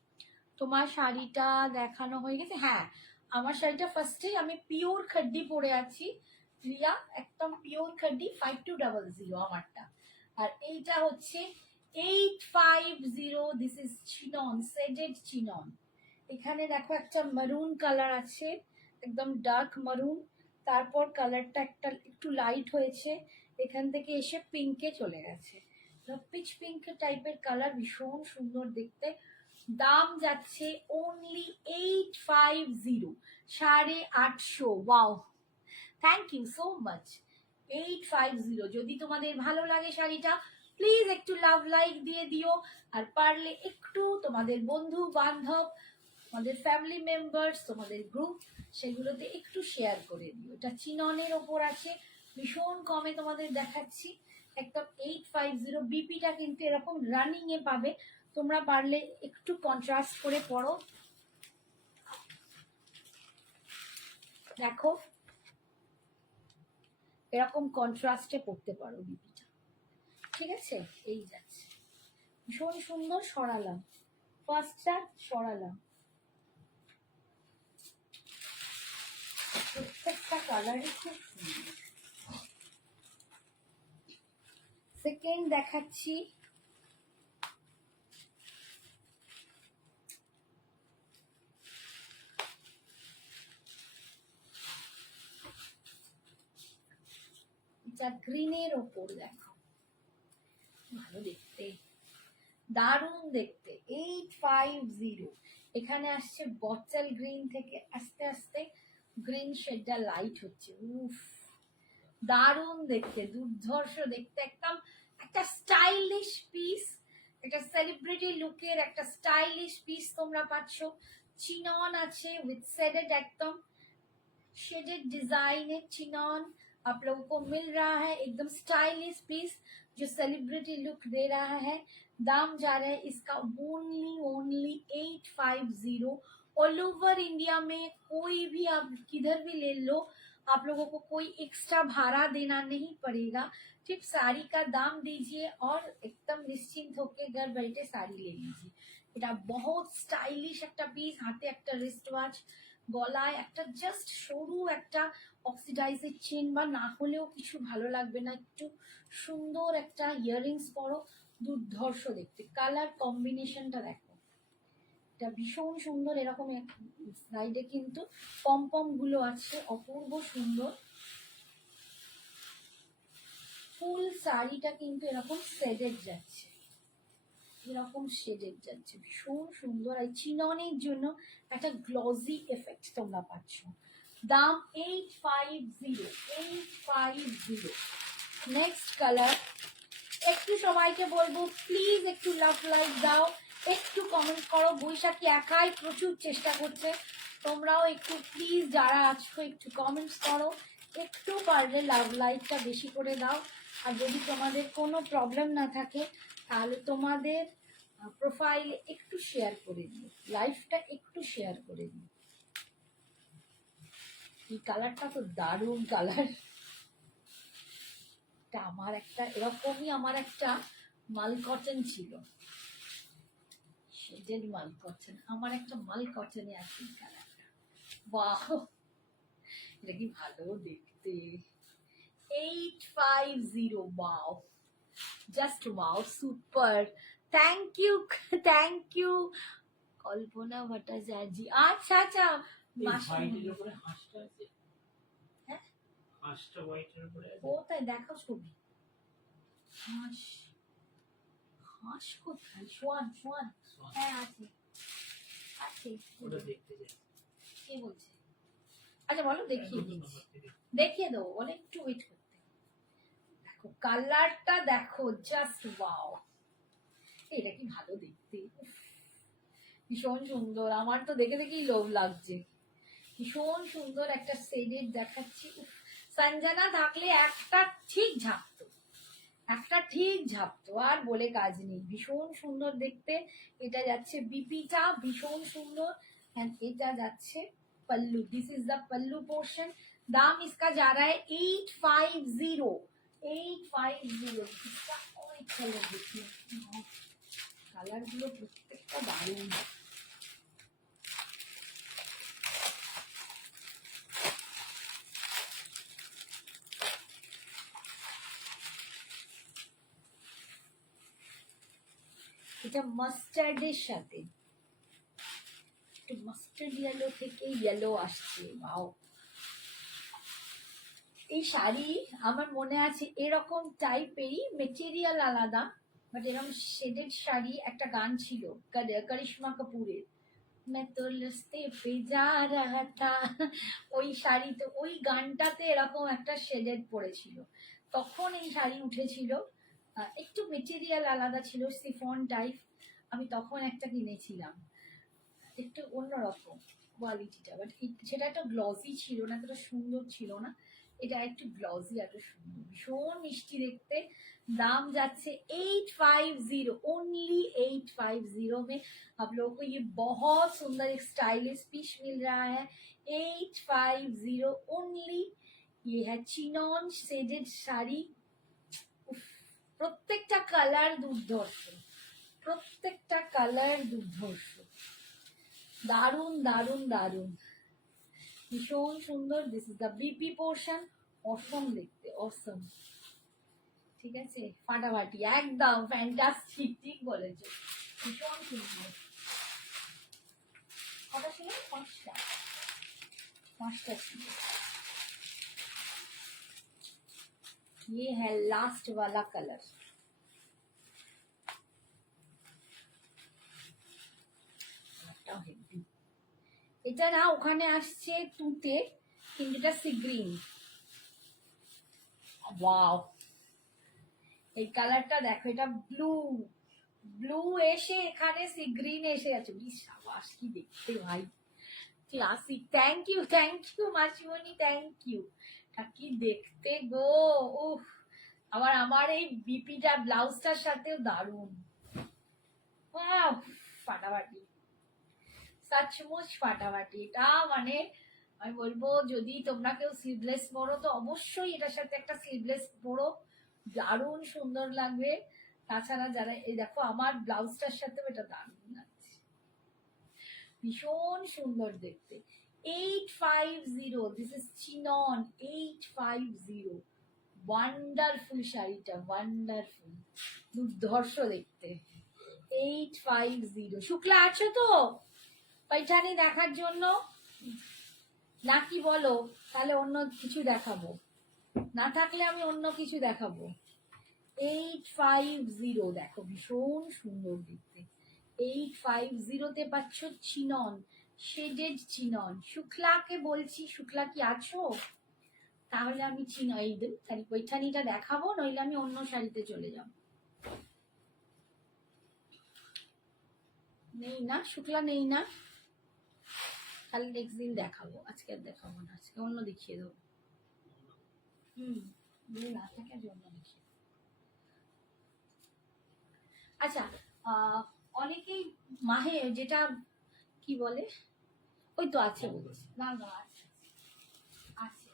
তোমার শাড়িটা দেখানো হয়ে গেছে, হ্যাঁ আমার শাড়িটা ফার্স্টেই আমি পিওর খাড্ডি পরে আছি, রিয়া একদম পিওর খাড্ডি 5200 আমারটা, আর এইটা হচ্ছে 850। This is chinon, shaded chinon. এখানে দেখো একটা মারুন কালার আছে, একদম ডার্ক মারুন, তারপর কালারটা একটা একটু লাইট হয়েছে, এখান থেকে এসে পিঙ্কে চলে গেছে, পিচ পিঙ্ক টাইপের কালার, ভীষণ সুন্দর দেখতে। দাম যাচ্ছে only 850, 850। Wow, thank you so much. 850, যদি তোমাদের ভালো লাগে শাড়িটা প্লিজ একটু লাভ লাইক দিয়ে দিও, আর পারলে একটু তোমাদের বন্ধু বান্ধব, তোমাদের ফ্যামিলি মেম্বার্স, তোমাদের গ্রুপ, সেগুলোতে একটু শেয়ার করে দিও। এটা চিননের ওপর আছে, ভীষণ কমে তোমাদের দেখাচ্ছি, একদম 850। বিপিটা কিন্তু এরকম রানিং এ পাবে, তোমরা পারলে একটু কন্ট্রাস্ট করে পড়ো, দেখো এরকম কন্ট্রাস্টে পড়তে পারো বিপিটা, ঠিক আছে? এই যাচ্ছে, ভীষণ সুন্দর। সরালাম, ফার্স্টটা সরালাম, প্রত্যেকটা কালারই খুব সুন্দর। সেকেন্ড দেখাচ্ছি, এটা গ্রিনের ওপর, দেখো ভালো দেখতে, দারুণ দেখতে। 850, এখানে আসছে বটল গ্রিন থেকে আস্তে আস্তে গ্রিন শেডটা লাইট হচ্ছে, উফ দারুণ দেখতে, দুর্ধর্ষ দেখতে, একদম একটা স্টাইলিশ পিস, একটা সেলিব্রিটি লুকের একটা স্টাইলিশ পিস তোমরা পাচ্ছ। চিনন আছে উইথ সেডেড, एकदम शेडेड डिजाइन है, चिनॉन आप लोगों को मिल रहा है, एकदम स्टाइलिश पीस जो सेलिब्रिटी लुक दे रहा है। दाम जा रहा है इसका ओनली 850। ऑल ओवर इंडिया में कोई भी आप किधर भी ले लो, आप लोगों को कोई एक्स्ट्रा भाड़ा देना नहीं पड़ेगा, सिर्फ साड़ी का दाम दीजिए और एकदम निश्चिंत होकर घर बैठे साड़ी ले लीजिए। এটা বহুত স্টাইলিশ একটা পিস, হাতে একটা রিস্ট ওয়াচ, গলায় একটা জাস্ট সরু একটা অক্সিডাইজের চেন, বা না হলেও কিছু ভালো লাগবে না, একটু সুন্দর একটা ইয়াররিংস পরো, দুর্ধর্ষ দেখতে। কালার কম্বিনেশনটা দেখো, এটা ভীষণ সুন্দর। এরকম সাইডে কিন্তু পম গুলো আছে, অপূর্ব সুন্দর। ফুল শাড়িটা কিন্তু এরকম শেডেড যাচ্ছে, এরকম শেডেড যাচ্ছে, ভীষণ সুন্দর। আর চিননের জন্য একটা গ্লসি এফেক্ট তোমরা পাচ্ছ। দাম 850, 850। নেক্সট কালার, একটু সবাইকে বলবো প্লিজ একটু লাভ লাইক দাও, একটু কমেন্ট করো। বৈশাখী একাই প্রচুর চেষ্টা করছে, তোমরাও একটু প্লিজ যারা আছো একটু কমেন্টস করো, একটু পারলে লাভ লাইকটা বেশি করে দাও। আর যদি তোমাদের কোনো প্রবলেম না থাকে তাহলে তোমাদের প্রোফাইলে একটু শেয়ার করে দিও, লাইফটা একটু শেয়ার করে দিও। এই কালারটা তো দারুণ কালার, আমার একটা এরকমই, আমার একটা মাল কটন ছিল, শেডেড মাল কটন, আমার একটা মাল কটনে আছে এই কালারটা। বাহ, এটা কি ভালো দেখতে। 850, wow, just wow, super. Thank you, thank you Kalpana Bhattacharya. আচ্ছা আচ্ছা, কোথায় দেখো ছবি? হাঁস, হাঁস কোথায়? সোয়ান, সোয়ান, হ্যাঁ আছে, আছে। কে বলছে? আচ্ছা বলো, দেখিয়ে দিচ্ছি, দেখিয়ে দেবো, বলে একটু ওয়েট করতে। দেখো কালারটা দেখো, জাস্ট ওয়াও, এটা কি ভালো দেখতে, ভীষণ সুন্দর, আমার তো দেখে দেখেই লোভ লাগছে। ভীষণ সুন্দর একটা শেডের দেখাচ্ছি। সঞ্জনা থাকলে একটা ঠিক ঝাপতো, একটা ঠিক ঝাপতো, আর বলে কাজ নেই। ভীষণ সুন্দর দেখতে। এটা যাচ্ছে বিপিটা, ভীষণ সুন্দর। এটা যাচ্ছে पल्लू। दिस इज द पल्लू पोर्शन। दाम इसका जा रहा है 850। 850। इसका और एक कलर देखिए, কালার গুলো প্রত্যেকটা দারুণ। এটা মাস্টার্ডের সাথে, একটু মাস্টার্ড ইয়েলো থেকে ইয়েলো আসছে। ওয়াও, এই শাড়ি আমার মনে আছে এরকম টাইপেরই, মেটেরিয়াল আলাদা, বাট এরকম শেডেড শাড়ি একটা গান ছিল করিশ্মা কাপুরের, मैं तो रस्ते पे जा रहा था। ওই শাড়িতে, ওই গানটাতে এরকম একটা শেডেড পড়েছিল, তখন এই শাড়ি উঠেছিল। একটু মেটেরিয়াল আলাদা ছিল, সিফন টাইপ। আমি তখন একটা কিনেছিলাম, একটু অন্যরকম কোয়ালিটিটা, বাট সেটা একটা গ্লসি ছিল না, এতটা সুন্দর ছিল না। এটা একটু গ্লসি, এত সুন্দর, ভীষণ মিষ্টি দেখতে। दाम যাচ্ছে 850, ओनली 850 में आप लोगों को ये बहुत सुंदर एक स्टाइलिश पीस मिल रहा है। 850 ओनली। ये है चिनॉन शेडेड শাড়ি। প্রত্যেকটা কালার দুর্ধর্ষ, প্রত্যেকটা কালার দুর্ধর্ষ, দারুন দারুন দারুন, ভীষণ সুন্দর। This is the BP portion. Awesome দেখতে, অসম, ঠিক আছে, ফাটাফাটি, একদম ফ্যান্টাস্টিক, ঠিক বলেছো, ভীষণ সুন্দর। কটা ছিল? পাঁচটা, পাঁচটা ছিল। ये है लास्ट वाला कलर। এটা না ওখানে আসছে তুতে, কিন্তু এটা সি গ্রিন। ওয়াও, এই কালারটা দেখো, এটা ব্লু, ব্লু এসে এখানে সি গ্রিন এসে আছে। সাবাস, কি দেখতে ভাই, ক্লাসিক। থ্যাংক ইউ মাসিমণি, থ্যাংক ইউ। কি দেখতে গো, উফ। আবার আমার এই বিপিটা ব্লাউজটার সাথেও দারুণ, ফাটাফাটি, সচমুচ ফাটাফাটি। এটা মানে আমি বলবো, যদি তোমরা কেউ স্লিভলেস পরো তো অবশ্যই এটার সাথে একটা স্লিভলেস পরো, দারুণ সুন্দর লাগবে। তাছাড়া যারা, এই দেখো আমার ব্লাউজটার সাথেও এটা দারুণ লাগছে, ভীষণ সুন্দর দেখতে। 850, দিস ইজ চিনন। 850, ওয়ান্ডারফুল শাড়িটা, ওয়ান্ডারফুল, দুর্ধর্ষ দেখতে। 850। শুক্লা আছো তো পৈঠানি দেখার জন্য নাকি বলো? তাহলে অন্য কিছু দেখাবো, না থাকলে আমি অন্য কিছু দেখাবো। 850, দেখো ভীষণ সুন্দর দেখতে। 850-তে পাচ্ছ চিনন, শেডেড চিনন। শুক্লাকে বলছি, শুক্লা কি আছো? তাহলে আমি এই পৈঠানিটা দেখাবো, নইলে আমি অন্য শাড়িতে চলে যাব। নেই না, শুক্লা নেই না, তাহলে নেক্সট দিন দেখাবো, আজকে আর দেখাবো না, আজকে অন্য দেখিয়ে দেবো। না থাকে অন্য দেখিয়ে। আচ্ছা, অনেকেই মাহে যেটা কি বলে, ওই তো আছে বলছি, না না আছে, আছে,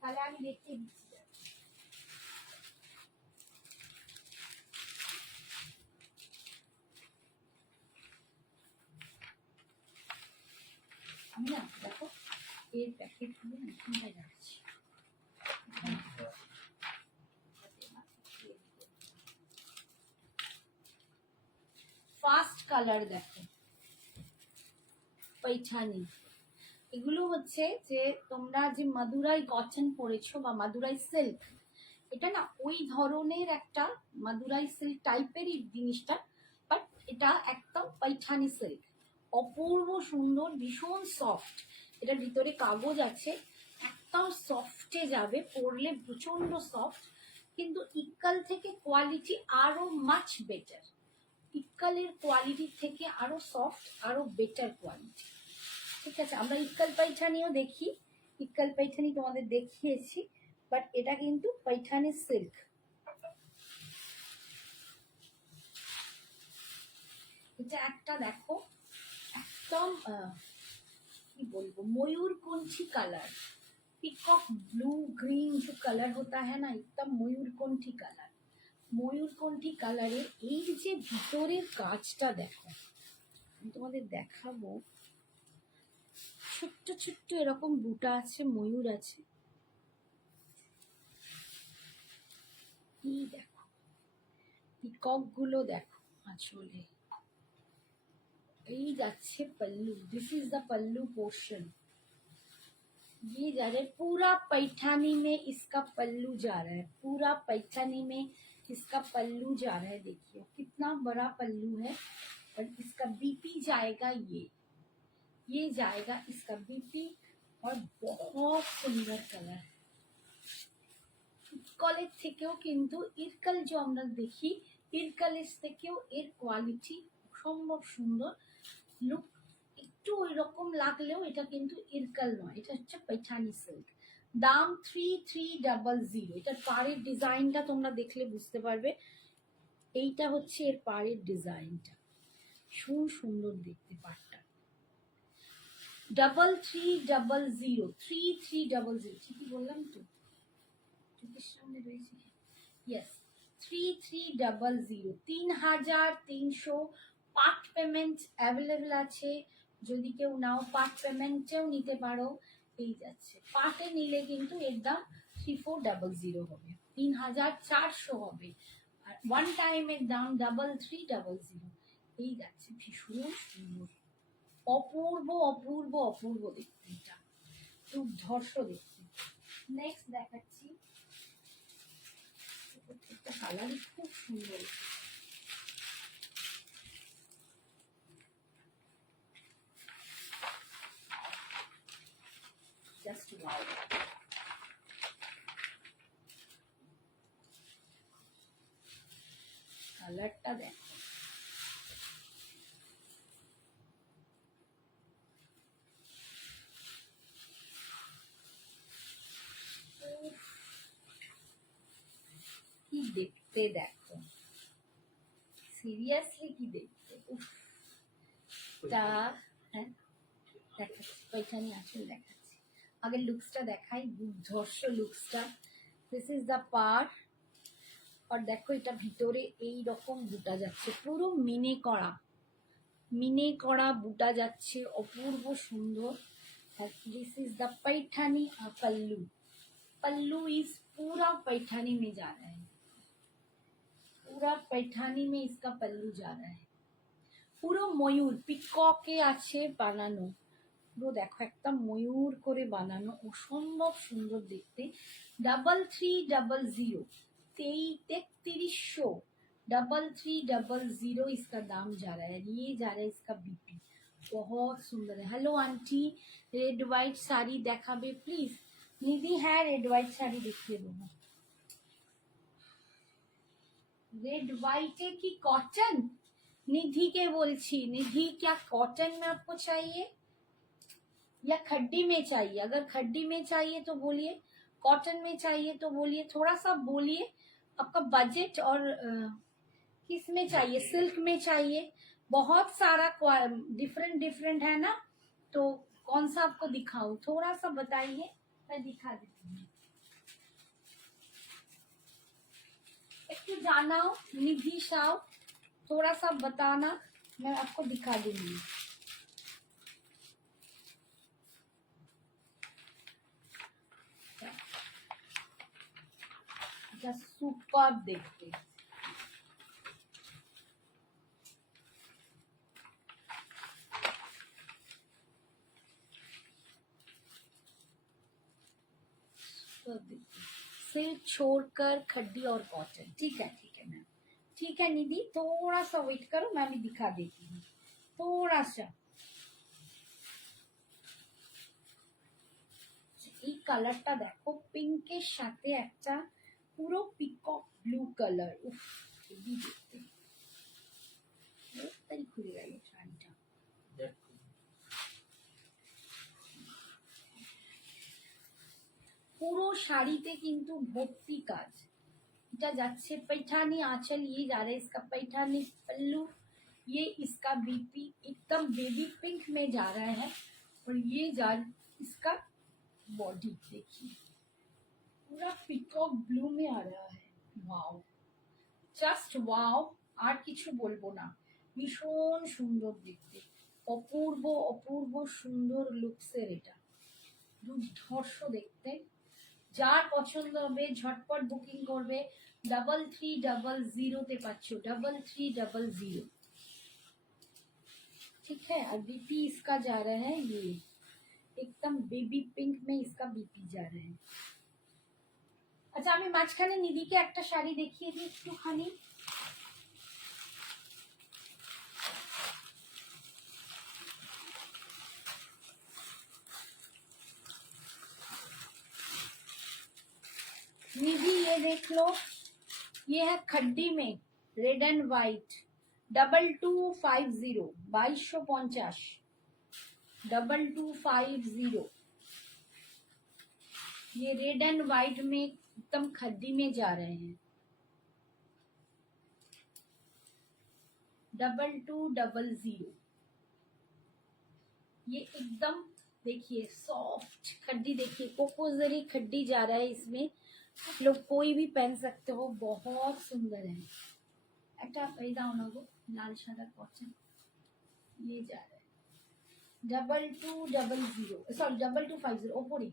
তাহলে আমি দেখিয়ে দিচ্ছি। আমি না দেখো এর প্যাকেটগুলো এখানটায় রাখছি। ফার্স্ট কালার দেখো, পৈঠানি। এগুলো হচ্ছে যে তোমরা যে মাদুরাই কটন পরেছো বা মাদুরাই সিল্ক, এটা না ওই ধরনের একটা মাদুরাই সিল্ক টাইপেরই জিনিসটা, বাট এটা একদম পৈঠানি সিল্ক, অপূর্ব সুন্দর, ভীষণ সফট। এটার ভিতরে কাগজ আছে, একদম সফটে যাবে, পরলে প্রচন্ড সফট, কিন্তু ইক্কাল থেকে কোয়ালিটি আরো মাচ বেটার, ইক্কালের কোয়ালিটির থেকে আরো সফট, আরো বেটার কোয়ালিটি। ঠিক আছে, আমরা ইক্কাল পাইঠানিও দেখি, ইক্কাল পাইঠানি তোমাদের দেখিয়েছি, বাট এটা কিন্তু পাইঠানি সিল্ক। এটা একটা দেখো একদম কি বলবো, मयूरकंठी कलर, पिकॉक ब्लू ग्रीन जो कलर होता है ना, एकदम मयूरकंठी कलर। ময়ূরকণ্ঠী কালারের এই যে ভিতরের কাজটা দেখো, আমি তোমাদের দেখাবো। ছোট্ট ছোট্ট এরকম বুটা আছে, ময়ূর আছে, এই দেখো পিকক গুলো দেখো আসলে। এই যাচ্ছে पल्लू, दिस इज द पल्लू पोर्शन, ये जा रहा है पूरा पैठानी में, इसका पल्लू जा रहा है, पूरा पैठानी में इसका पल्लू जा रहा है। देखिए कितना बड़ा पल्लू है, और इसका बीपी जाएगा, ये जाएगा इसका बीपी, और बहुत सुंदर कलर। কলের থেকেও কিন্তু ইরকাল যে আমরা দেখি, ইরকালের থেকেও এর কোয়ালিটি অসম্ভব সুন্দর। লুক একটু ওই রকম লাগলেও এটা কিন্তু ইরকাল নয়, এটা হচ্ছে पैठानी সিল্ক। দাম 3300। এটার পাড়ের ডিজাইনটা তোমরা দেখলে বুঝতে পারবে, এইটা হচ্ছে এর পাড়ের ডিজাইনটা, সুন্দর দেখতে পাড়টা। 3300, 3300, ঠিকই বললাম তো? চোখের সামনে রয়েছে, ইয়েস 3300, 3300। পার্ট পেমেন্ট অ্যাভেলেবল আছে, যদি কেউ নাও পার্ট পেমেন্টেও নিতে পারো। এই যাচ্ছে পার্টে নিলে কিন্তু এর দাম 3400 হবে, 3400 হবে, আর ওয়ান টাইমের দাম 3300। এই যাচ্ছে ভীষণ সুন্দর, অপূর্ব অপূর্ব অপূর্ব দেখতে, এটা দুর্ধর্ষ দেখতে। নেক্সট দেখাচ্ছি, প্রত্যেকটা কালারই খুব সুন্দর। জাস্ট ওয়াও, কালারটা দেখো, কি দেখতে দেখো, সিরিয়াসলি কি দেখতে। তা হ্যাঁ দেখাচ্ছি, पैठानी আসল দেখাচ্ছি, আগে লুকসটা দেখাই, দুর্ধর্ষ লুকসটা। দিস ইজ দ্য পার্ট, আর দেখো এটা ভিতরে এই রকম বুটা যাচ্ছে, পুরো মিনে করা বুটা যাচ্ছে, অপূর্ব সুন্দর। This is the Paithani pallu, pallu is पूरा पैठानी में जा रहा है, पूरा पैठानी में इसका पल्लू जा रहा है। পুরো ময়ূর পিককে আছে বানানো, পুরো দেখো একটা ময়ূর করে বানানো, অসম্ভব সুন্দর দেখতে। 3300, 3300, 3300 इसका दाम जा रहा है, ये जा रहा है इसका बीपी, बहुत सुंदर है। Hello aunty, red white sari দেখাবে প্লিজ? নিধি, হ্যাঁ রেড হোয়াইট শাড়ি দেখিয়ে দেবো। रेड व्हाइट है कि कॉटन? निधि के बोलছি, निधि क्या कॉटन में आपको चाहिए या खड्डी में चाहिए? अगर खड्डी में चाहिए तो बोलिए, कॉटन में चाहिए तो बोलिए, थोड़ा सा बोलिए आपका बजट, और किस में चाहिए, सिल्क में चाहिए, बहुत सारा डिफरेंट डिफरेंट है ना, तो कौन सा आपको दिखाऊं, थोड़ा सा बताइए, मैं दिखा देती हूँ। একটু জানাও নিধি সাও, थोड़ा सा बताना, मैं आपको दिखा दूंगी। सुपर देखते, सिल्क छोड़कर खड्डी और कॉटन, ठीक है मैम, ठीक है निधि, थोड़ा सा वेट करो, मैं भी दिखा देती हूँ थोड़ा सा। এই কালারটা দেখো, পিঙ্কের সাথে একটা পুরো পিকক ব্লু কালার, উফ হেভি দেখতে, তাড়াতাড়ি খুলে গেল শাড়িটা। পুরো শাড়িতে কিন্তু ভর্তি কাজ। এটা যাচ্ছে पैठानी आंचल, ये जा रहा है इसका पैठानी पल्लू, ये इसका बीपी एकदम बेबी पिंक में जा रहा है, और ये जा इसका बॉडी देखिए पूरा पिकॉक ब्लू में आ रहा है। वाओ, জাস্ট ওয়াও, আর কিছু বলবো না। ভীষণ সুন্দর দেখতে, অপূর্ব অপূর্ব সুন্দর লুকসের এটা, দুর্ধর্ষ দেখতে। যার পছন্দ হবে ঝটপট বুকিং করবে, 3300 পাচ্ছ, 3300। ठीक है, और बीपी इसका जा रहा है ये एकदम बेबी पिंक में, इसका बीपी जा रहा है। আচ্ছা, আমি মাঝখানে নিধিকে একটা শাড়ি দেখিয়ে দিই একটুখানি। निधि ये देख लो, ये है खड्डी में रेड एंड व्हाइट, 2250, 2250, 2250। ये रेड एंड व्हाइट में एकदम खड्डी में जा रहे हैं, 2200। ये एकदम देखिए सॉफ्ट खड्डी, देखिए कोकोजरी खड्डी जा रहा है इसमें, आप लोग कोई भी पहन सकते हो, बहुत सुंदर है। একটা এই দাও না গো, লাল সাদা কটন, ये जा रहा है 2200, सॉरी 2250 ওপরে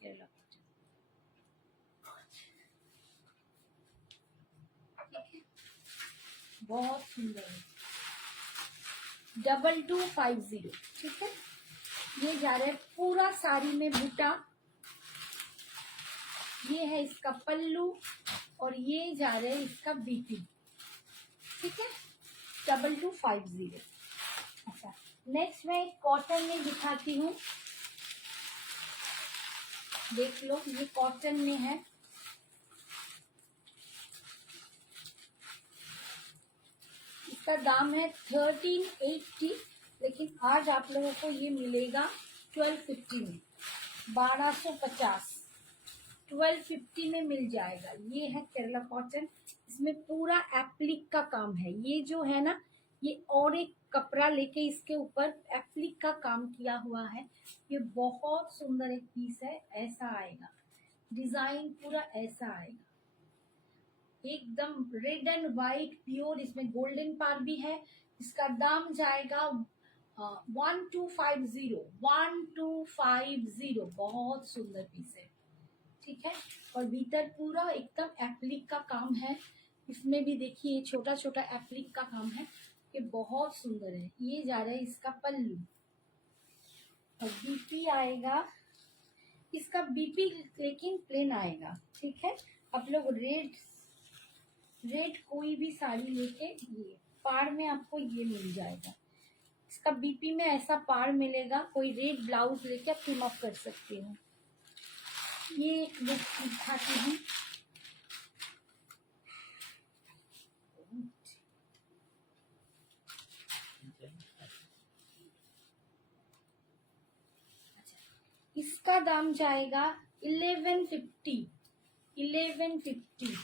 केरला कॉटन। बहुत सुंदर है, 2250। ठीक है, ये जा रहा है पूरा साड़ी में बूटा, ये है इसका पल्लू, और ये जा रहा है इसका बीपी। ठीक है, 2250। अच्छा, नेक्स्ट मैं कॉटन में दिखाती हूँ, देख लो ये कॉटन में है। इसका दाम है 1380, लेकिन आज आप लोगों को ये मिलेगा 1250 में, 1250, 1250 में मिल जाएगा। ये है केरला कॉटन, इसमें पूरा एप्लिक का काम है। ये जो है ना, ये और एक कपड़ा लेके इसके ऊपर एप्लिक का काम किया हुआ है। ये बहुत सुंदर एक पीस है, ऐसा आएगा डिजाइन, पूरा ऐसा आएगा एकदम रेड एंड व्हाइट प्योर, इसमें गोल्डन पार भी है। इसका दाम जाएगा 1250, 1250। बहुत सुंदर पीस है। ठीक है, और भीतर पूरा एकदम एप्लिक का काम है, इसमें भी देखिए छोटा छोटा एप्लिक का काम है, ये बहुत सुंदर है। ये जा रहा है इसका पल्लू, और बीपी आएगा इसका, बीपी लेकिन प्लेन आएगा। ठीक है, आप लोग रेड कोई भी साड़ी लेके, ये पार में आपको ये मिल जाएगा, इसका बीपी में ऐसा पार मिलेगा। कोई रेड ब्लाउज लेके आप ट्रिम अप कर सकते हो। ये एक लुक दिखाती हूँ, इसका दाम जाएगा 1150, 1150।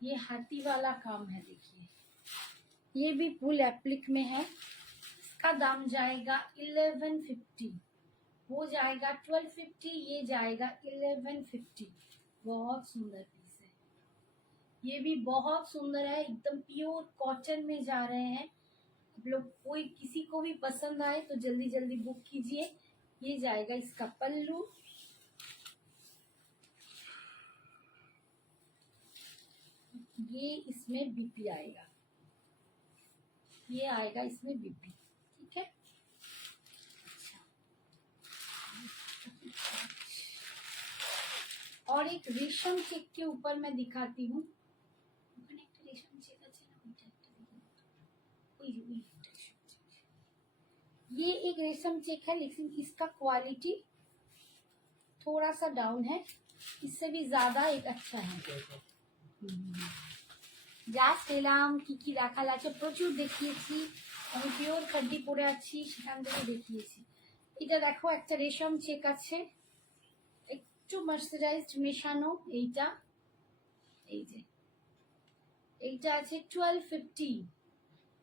ये हाथी वाला काम है, देखिए ये भी फुल एप्लिक में है। इसका दाम जाएगा 1150, हो जाएगा 1250, ये जाएगा 1150। बहुत सुंदर पीस है, ये भी बहुत सुंदर है, एकदम प्योर कॉटन में जा रहे हैं। आप लोग कोई किसी को भी पसंद आए तो जल्दी जल्दी बुक कीजिए। ये जाएगा इसका पल्लू, ये इसमें बीपी आएगा, ये आएगा इसमें बीपी। ठीक है, और एक रेशम चेक के ऊपर मैं दिखाती हूँ। ये एक रेशम चेक है, लेकिन इसका क्वालिटी थोड़ा सा डाउन है, इससे भी ज्यादा एक अच्छा है। জাস্ট এলাম, কি কি দেখাল আছে প্রচুর দেখিয়েছি। আমি পিওর কাড্ডি পরে আছি, সেখান থেকে দেখিয়েছি। এটা দেখো একটা রেশম চেক আছে, একটু মার্সারাইজড মেশানো। এইটা এই যে এইটা আছে 1250,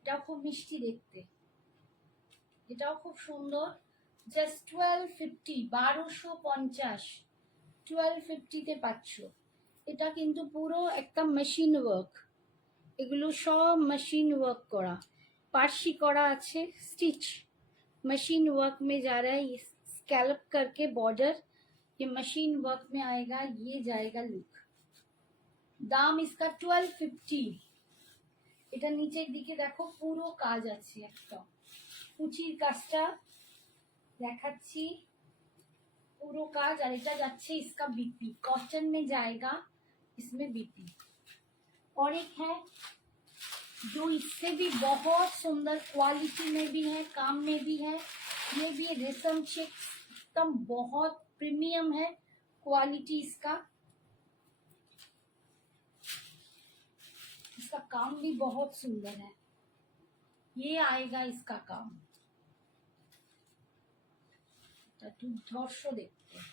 এটাও খুব মিষ্টি দেখতে, এটাও খুব সুন্দর। জাস্ট 1250, 1250, 1250-তে পাচ্ছ। এটা কিন্তু পুরো একটা মেশিন ওয়ার্ক, এগুলো সব मशीन वर्क करा, पार्शी करा আছে स्टिच। मशीन वर्क में जा रहा है, ये स्कैल्प करके बॉर्डर, ये मशीन वर्क में आएगा, ये जाएगा लुक। दाम इसका 1250। এটা নিচের দিকে দেখো পুরো কাজ আছে, একটা কুচির কাজটা দেখাচ্ছি, পুরো কাজ। আর এটা যাচ্ছে इसका बीपी, कॉटन में जाएगा, इसमें बीपी। और एक है जो इससे भी बहुत सुंदर क्वालिटी में भी है, काम में भी है। ये भी रेशम चेक, एकदम बहुत प्रीमियम है क्वालिटी इसका। इसका काम भी बहुत सुंदर है, ये आएगा इसका काम। दुर्धर्ष देखते हैं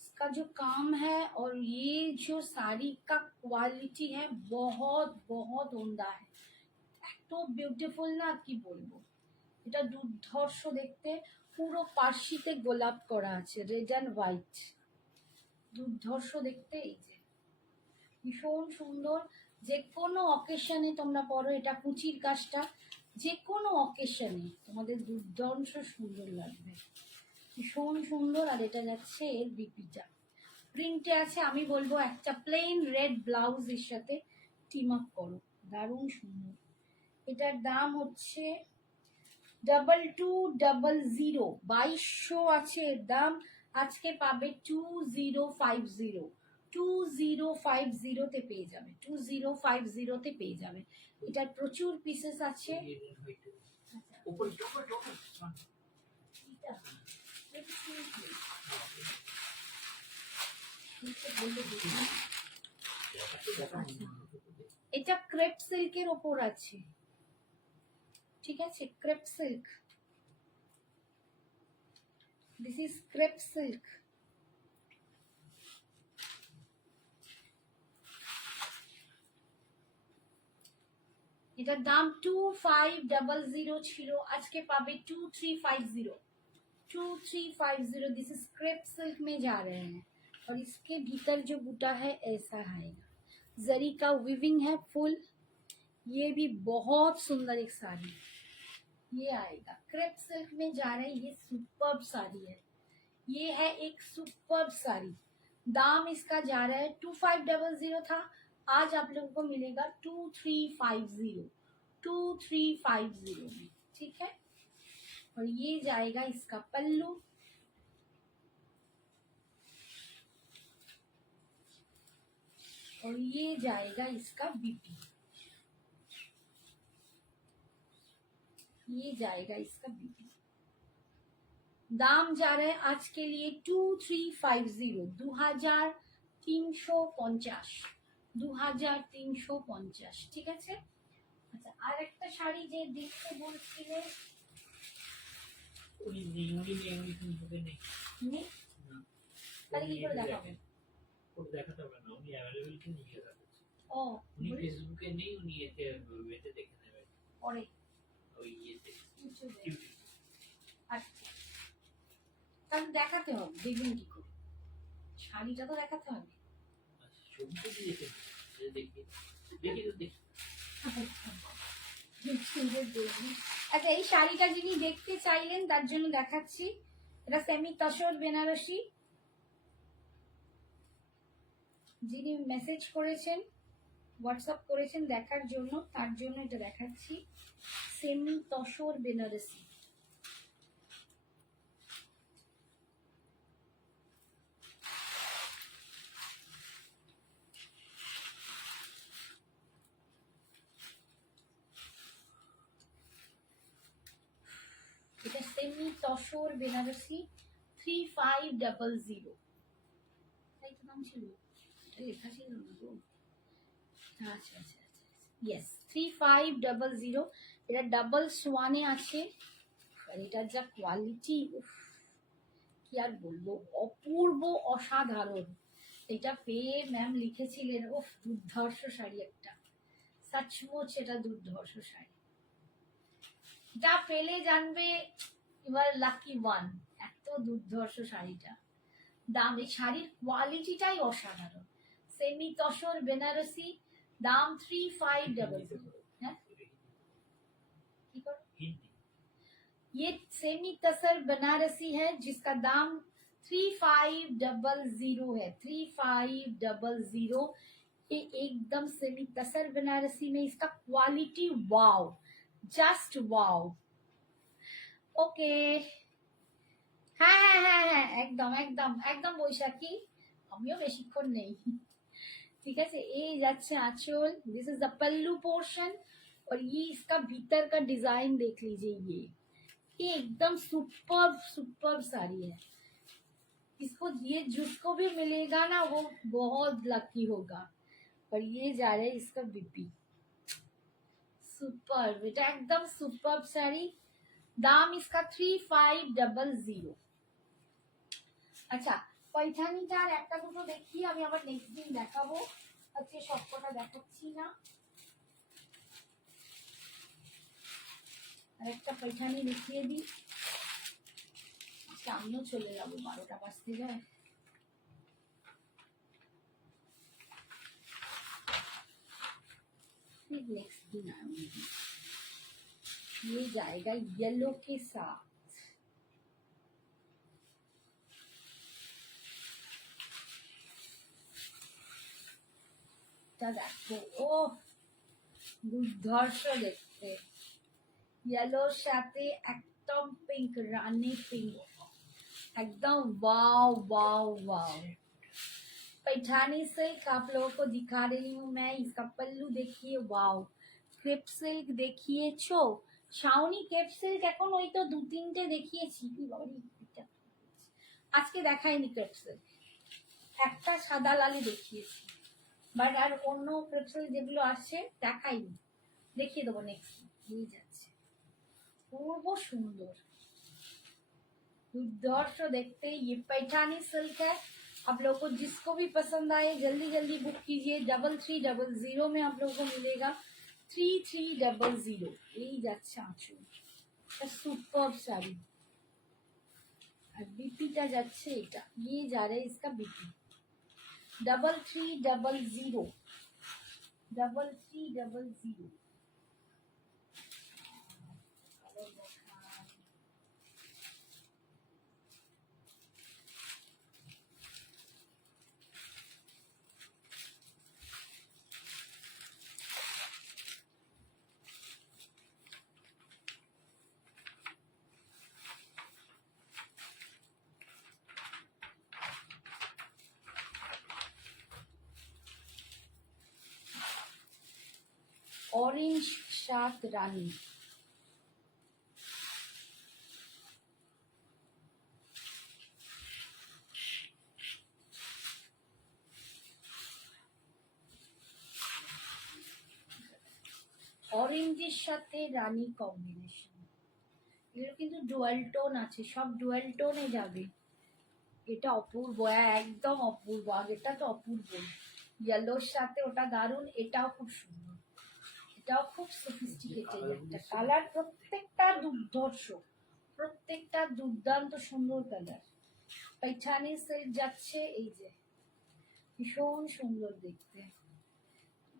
इसका जो काम है, और ये जो साड़ी का क्वालिटी है बहुत बहुत उम्दा है, तो ब्यूटीफुल ना কি বলবো। এটা দুর্ধর্ষ দেখতে, পুরো পার্শিতে গোলাপ করা আছে, রেড অ্যান্ড হোয়াইট, দুর্ধর্ষ দেখতে। এই যে ভীষণ সুন্দর, যে কোনো অকেশনে তোমরা পরো, এটা কুচির কাজটা যে কোনো অকেশনে তোমাদের দুর্ধর্ষ সুন্দর লাগবে, ভীষণ সুন্দর। আর এটা যাচ্ছে এর বিপিটা, প্রিন্টে আছে। আমি বলবো একটা প্লেন রেড ব্লাউজ এর সাথে টিম আপ করো, দারুণ সুন্দর। এটার দাম হচ্ছে 2200, 2200 আছে এর দাম। আজকে পাবে 2050, 2050-তে পেয়ে যাবে, 2050-তে পেয়ে যাবে। এটার প্রচুর পিসেস আছে। এটা ক্রেপ সিল্কের ওপর আছে, ঠিক আছে, crepe silk, this is crepe silk. এটার দাম 2500 ছিল, আজকে পাবে 2350, 2350। दिस इज क्रेप सिल्क में जा रहे हैं, और इसके भीतर जो बूटा है ऐसा आएगा, जरी का विविंग है फुल। ये भी बहुत सुंदर एक साड़ी, ये आएगा क्रेप सिल्क में जा रहे हैं। ये सुपर्ब साड़ी है, ये है एक सुपर्ब साड़ी। दाम इसका जा रहा है 2500 था, आज आप लोगों को मिलेगा 2350, 2350 में, ठीक है। और ये जाएगा इसका पल्लू, और ये जाएगा इसका बीपी, ये जाएगा इसका बीपी। दाम जा रहा है आज के लिए 2350, 2350, 2350, ঠিক আছে। আচ্ছা, আর একটা শাড়ি যে দেখতে বলছিলে, উনি নেই, উনি নেই, উনি ফেসবুকে নেই। নেই? তাহলে কি করে দেখাবো? ওটা দেখাতে হবে না, উনি অ্যাভেলেবল কি নিয়ে দেখাচ্ছে। ও, উনি ফেসবুকে নেই, উনি এতে দেখে নেবেন পরে ওই ইয়েতে ইউটিউবে। ইউটিউবে। আচ্ছা, তাহলে দেখাতে হবে, দেখবেন কি করে, শাড়িটা তো দেখাতে হবে। আচ্ছা, ছবিটা কি দেখে দেখি দেখি তো দেখি। আচ্ছা, এই শাড়িটা যিনি দেখতে চাইলেন তার জন্য দেখাচ্ছি। এটা সেমি তসর বেনারসি, যিনি মেসেজ করেছেন, হোয়াটসঅ্যাপ করেছেন দেখার জন্য, তার জন্য এটা দেখাচ্ছি। সেমি তসর বেনারসি, এটা সেমি তসর বেনারসি 3500। তাই তো নাম ছিল, এটা লেখা ছিল না গো। আচ্ছা আচ্ছা আচ্ছা, ইয়েস 3500 এটা ডাবল সোয়ানে আছে আর এটার যা কোয়ালিটি কি আর বলবো অপূর্ব অসাধারণ এটা পেয়ে ম্যাম লিখেছিলেন ও দুর্ধর্ষ শাড়ি একটা সচমুচ এটা দুর্ধর্ষ শাড়ি যা পেলে জানবে এবার লাকি ওয়ান এত দুর্ধর্ষ শাড়িটা দাম এই শাড়ির কোয়ালিটিটাই অসাধারণ সেমি তসর বেনারসি দাম 3500 হ্যাঁ কি করো ये सेमी तसर बनारसी है जिसका दाम 3500 है 3500 ये एकदम सेमी तसर बनारसी में इसका क्वालिटी वाओ जस्ट वाओ ওকে হ্যাঁ হ্যাঁ হ্যাঁ হ্যাঁ একদম একদম একদম বৈশাখী আমিও বেশিক্ষণ নেই ठीक है ये যাচ্ছে আঁচল दिस इज द पल्लू पोर्शन और ये इसका भीतर का डिजाइन देख लीजिए ये एकदम सुपर सुपर साड़ी है इसको ये जिसको भी मिलेगा ना वो बहुत लकी होगा और ये जा रहा है इसका बीपी सुपर बेटा एकदम सुपर साड़ी दाम इसका 3500 আচ্ছা পৈঠানিটার একটা দুটো দেখি আমি আবার নেক্সট দিন দেখাবো আজকে সবকটা দেখাচ্ছি না আরেকটা পৈঠানি দেখিয়ে দিই আমিও চলে যাবো 12টা বাজতে যায় नेक्स्ट दिन आऊंगी ये जाएगा येलो के साथ देखो ओ দুর্ধর্ষ দেখতে येलोर साथे एकदम पिंक रानी पिंक एकदम wow wow wow Paithani silk आप लोगों को दिखा रही हूँ मैं इसका पल्लू देखिए वाओ क्रेप सिल्क देखिए छो শাওনি ক্রেপ সিল্ক এখন ওই তো দু তিনটে দেখিয়েছি কি বলি আজকে দেখাইনি ক্রেপ সিল্ক একটা সাদা লালি দেখিয়েছি বাট আর অন্য ক্রেপ সিল্ক যেগুলো আসছে দেখাইনি দেখিয়ে দেবো নেক্সট নিয়ে যাচ্ছে পূর্ব সুন্দর दुर्धर्ष देखते ये पैठानी सिल्क है आप लोगों को जिसको भी पसंद आए जल्दी जल्दी बुक कीजिए 3300 में आप लोगों को मिलेगा 3300 यही যাচ্ছে আঁচল सुपर साड़ी और बीपीটা যাচ্ছে এটা ये जा रहा है इसका बीपी 3300 3300 ऑरेंज सात रानी অরেঞ্জের সাথে রানী কম্বিনেশন এগুলো কিন্তু ডুয়াল টোন আছে সব ডুয়াল টোনে যাবে এটা অপূর্ব একদম অপূর্ব আগেটা তো অপূর্ব ইয়েলোর সাথে ওটা দারুণ এটাও খুব সুন্দর এটাও খুব সফিস্টিকেটেড একটা কালার প্রত্যেকটা দুর্ধর্ষ প্রত্যেকটা দুর্দান্ত সুন্দর কালার पैठानी सिल्क যাচ্ছে এই যে ভীষণ সুন্দর দেখতে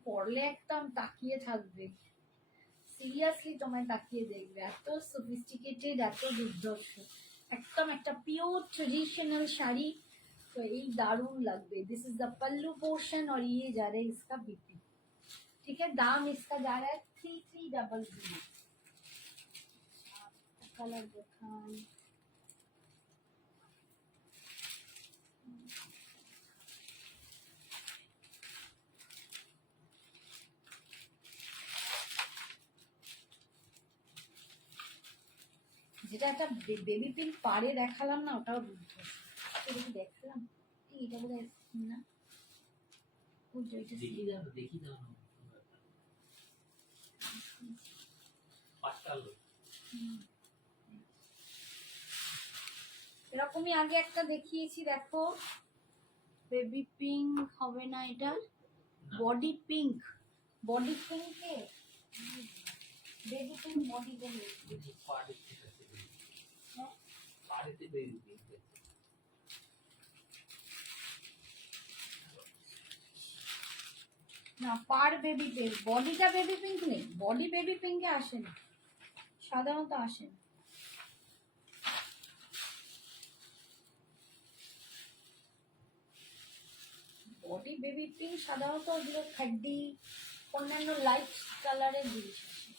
পরলে একদম তাকিয়ে থাকবে সিরিয়াসলি তোমায় তাকিয়ে দেখবে এত সফিস্টিকেটেড এত দুর্ধর্ষ एकदम একটা পিওর ट्रेडिशनल শাড়ি तो এই দারুণ লাগবে दिस इज द पल्लू पोर्शन और ये जा रहा है इसका बीपी ठीक है दाम इसका जा रहा है 3300 कलर दिखाएं যেটা একটা বেবি পিঙ্ক পাড়ে দেখালাম না ওটাও বুঝতে এটা কি দেখালাম এটা বোধহয় না দেখি দাও কালো। এরকমই আগে একটা দেখিয়েছি, দেখো বেবি পিঙ্ক হবে না, এটা বডি পিঙ্ক। বডি পিঙ্কে বেবি পিঙ্ক বডি দেবে। কিন্তু পাড়ে ঠিক আছে, হ্যাঁ পাড়েতে বেরিয়ে দিতে। না, পার বেবি পিঙ্ক, বডিটা বেবি পিঙ্ক নেই, বডি বেবি পিঙ্কে আসে না, সাধারণত আসে না। বডি বেবি পিঙ্ক সাধারণত ওগুলো খাড্ডি অন্যান্য লাইট কালারের জিনিস আসে।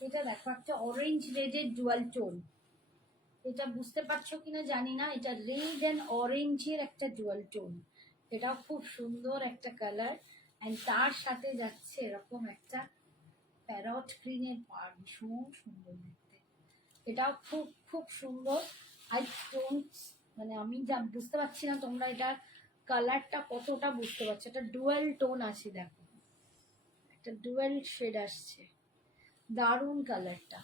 এটা দেখো একটা অরেঞ্জ রেডের ডুয়াল টোন, এটা বুঝতে পারছো কিনা জানি না, এটা রেড অ্যান্ড অরেঞ্জের একটা ডুয়াল টোন। এটা খুব সুন্দর একটা কালার, অ্যান্ড তার সাথে যাচ্ছে এরকম একটা প্যারট গ্রিনের পার, ভীষণ সুন্দর দেখতে। এটাও খুব খুব সুন্দর। আই ডোন্ট, মানে আমি যা বুঝতে পারছি না তোমরা এটার কালারটা কতটা বুঝতে পারছো। এটা ডুয়াল টোন আছে, দেখো একটা ডুয়াল শেড আসছে, দারুণ কালারটা।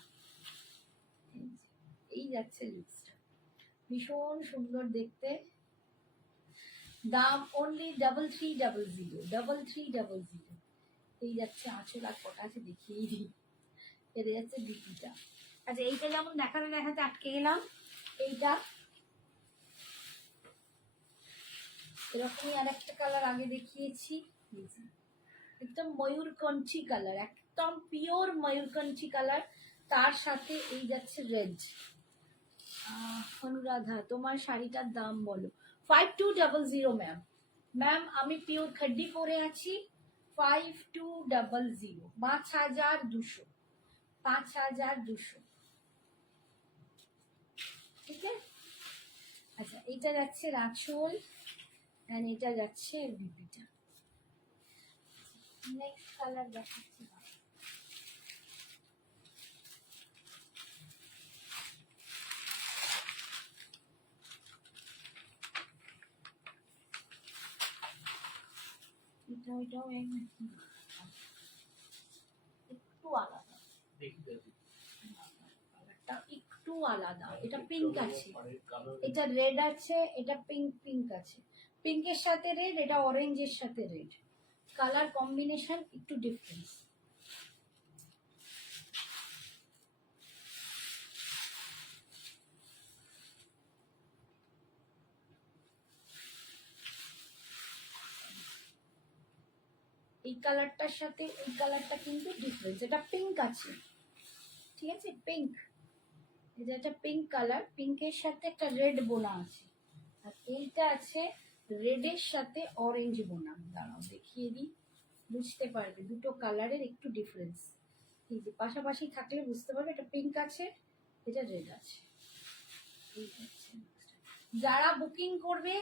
এই যাচ্ছে লুকসটা, ভীষণ সুন্দর দেখতে। দাম অনলি 3300, 3300। এই যাচ্ছে আঁচল, আর কটা আছে দেখিয়েই দিই। পেরে যাচ্ছে ডিপিটা। আচ্ছা এইটা যেমন দেখাতে দেখাতে আটকে গেলাম, এইটা এরকমই আর একটা কালার আগে দেখিয়েছি, একদম ময়ূরকণ্ঠী কালার, একদম পিওর ময়ূরকণ্ঠী কালার। তার সাথে এই যাচ্ছে রেড। অনুরাধা, তোমার শাড়িটার দাম বলো। 5200 ম্যাম। ম্যাম আমি পিওর খাড্ডি পরে আছি, 5200, 5200, 5200। ঠিক আছে। আচ্ছা এটা যাচ্ছে রাচল, এন্ড এটা যাচ্ছে বিপিটা। নেক্সট কালার দেখাচ্ছি। এটা ওইটাও একটু আলাদা, দেখি দেখি। কালারটা একটু আলাদা। এটা পিঙ্ক আছে, পাড়ের কালো। এটা রেড আছে, এটা পিঙ্ক পিঙ্ক আছে, পিঙ্কের সাথে রেড, এটা অরেঞ্জের সাথে রেড, কালার কম্বিনেশন একটু ডিফারেন্স। এই কালারটার সাথে এই কালারটা কিন্তু ডিফারেন্স, এটা পিঙ্ক আছে, ঠিক আছে পিঙ্ক, এটা পিঙ্ক কালার, পিঙ্কের সাথে একটা রেড বোনা আছে, আর এইটা আছে রেডের সাথে অরেঞ্জ বোনা। দাঁড়াও দেখিয়ে দিই, বুঝতে পারবে দুটো কালারের একটু ডিফারেন্স। এই যে পাশাপাশি থাকলে বুঝতে পারবে, এটা পিঙ্ক আছে, এটা রেড আছে। এই হচ্ছে। যারা বুকিং করবে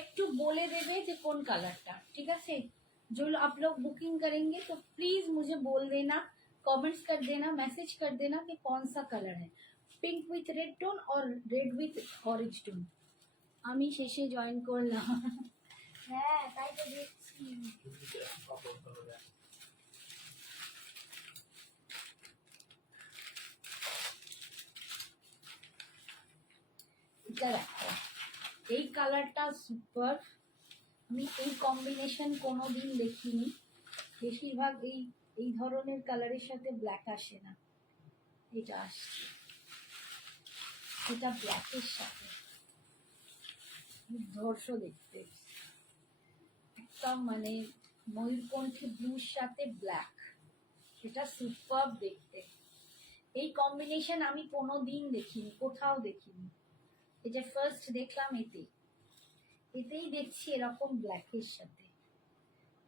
একটু বলে देवे যে কোন কালারটা, ঠিক আছে। जो आप लोग बुकिंग करेंगे तो प्लीज मुझे बोल देना, कमेंट्स कर देना, मैसेज कर देना कि कौन सा कलर है, पिंक विथ रेड टोन और रेड विथ ऑरेंज टोन। আমি শেষে জয়েন করলাম। হ্যাঁ তাই তো দেখছি। এটা দেখো এই কালারটা সুপার, আমি এই কম্বিনেশন কোনোদিন দেখিনি, বেশিরভাগ এই এই ধরনের কালারের সাথে ব্ল্যাক আসে না, এটা আসছে, এটা ব্ল্যাকের সাথে ধর্ষ দেখতে, একদম মানে ময়ূরকণ্ঠী ব্লুর সাথে ব্ল্যাক, এটা সুপার দেখতে। এই কম্বিনেশন আমি কোনোদিন দেখিনি, কোথাও দেখিনি, এই যে ফার্স্ট দেখলাম এতেই দেখছি এরকম ব্ল্যাকের সাথে,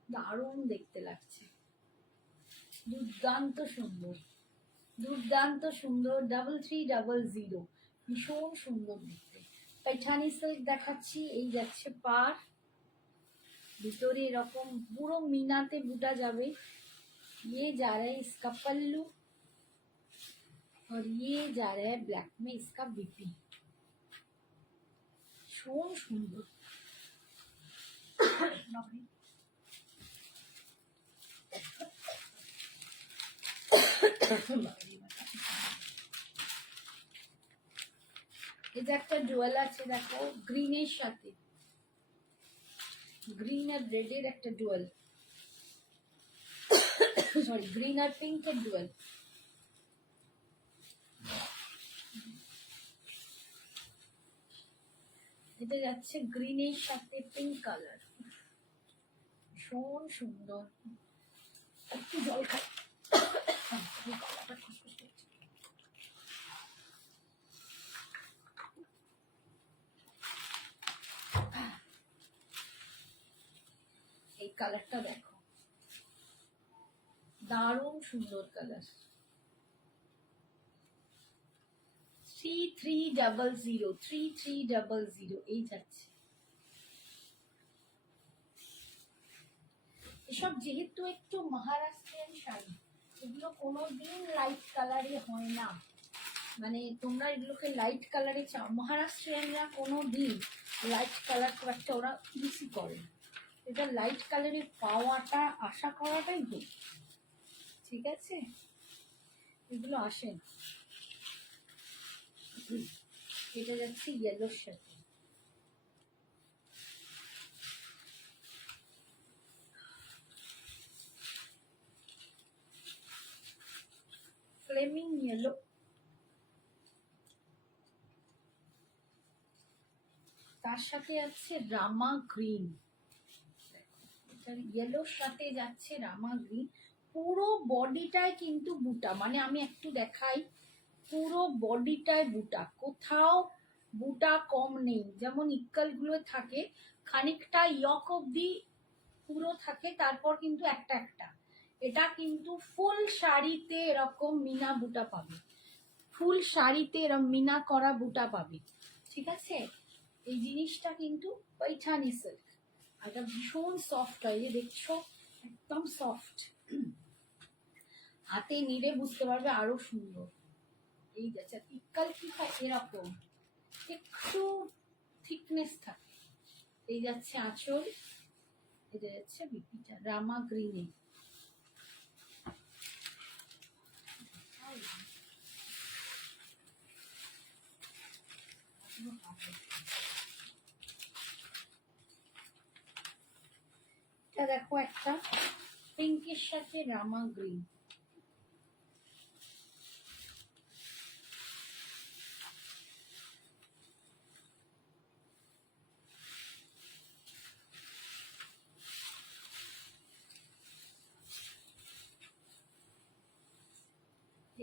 দারুণ দেখতে লাগছে, দুর্দান্ত সুন্দর, দুর্দান্ত সুন্দর। 3300, ভীষণ সুন্দর দেখতে। पैठानी सिल्क দেখাচ্ছি, এই যাচ্ছে পার, ভিতরে এরকম পুরো মিনাতে বুটা যাবে। ये जा रहा है इसका पल्लू और ये जा रहा है ब्लैक में इसका बीपी, ভীষণ সুন্দর। যে একটা ডুয়াল আছে দেখো গ্রিনের সাথে, গ্রিন আর রেডের একটা ডুয়াল, সরি গ্রিন আর পিঙ্কের ডুয়াল। এটা যাচ্ছে গ্রিনের সাথে পিঙ্ক কালার, ভীষণ সুন্দর। একটু জল খাই, গলাটা খুসখুস করছে। এই কালারটা দেখো, দারুণ সুন্দর কালার। 3300, 3300 এই যাচ্ছে। এসব যেহেতু একটু মহারাষ্ট্রিয়ান শাড়ি, এগুলো কোনোদিন লাইট কালারে হয় না, মানে তোমরা এগুলোকে লাইট কালারে চাও, মহারাষ্ট্রিয়ানরা কোনোদিন লাইট কালার খুব একটা ওরা ইউজই করে না। এটা লাইট কালারে পাওয়াটা আশা করাটাই ভুল, ঠিক আছে, এগুলো আসে না। এটা যাচ্ছে ইয়েলোর সাথে, ফ্লেমিং ইয়েলো। তার সাথে যাচ্ছে রামা গ্রিন, ইয়েলোর সাথে যাচ্ছে রামা গ্রিন। পুরো বডিটায় কিন্তু বুটা, মানে আমি একটু দেখাই, পুরো বডিটায় বুটা, কোথাও বুটা কম নেই। যেমন ইক্কাল গুলো থাকে খানিকটা ইয়ক অব্দি পুরো থাকে, তারপর কিন্তু একটা একটা। এটা কিন্তু ফুল শাড়িতে এরকম মিনা বুটা পাবে, ফুল শাড়িতে এরকম মিনা করা বুটা পাবে, ঠিক আছে। এই জিনিসটা কিন্তু পৈঠানি সিল্ক, আর এটা ভীষণ সফট হয়, যে দেখছো একদম সফট, হাতে নিলে বুঝতে পারবে আরো সুন্দর। এই যাচ্ছে ইক্কাল কি হয় এরকম একটু থিকনেস থাকে। এই যাচ্ছে আঁচল, এটা যাচ্ছে বিপিটা রামা গ্রিনে। এটা দেখো একটা পিঙ্কের সাথে রামা গ্রিন,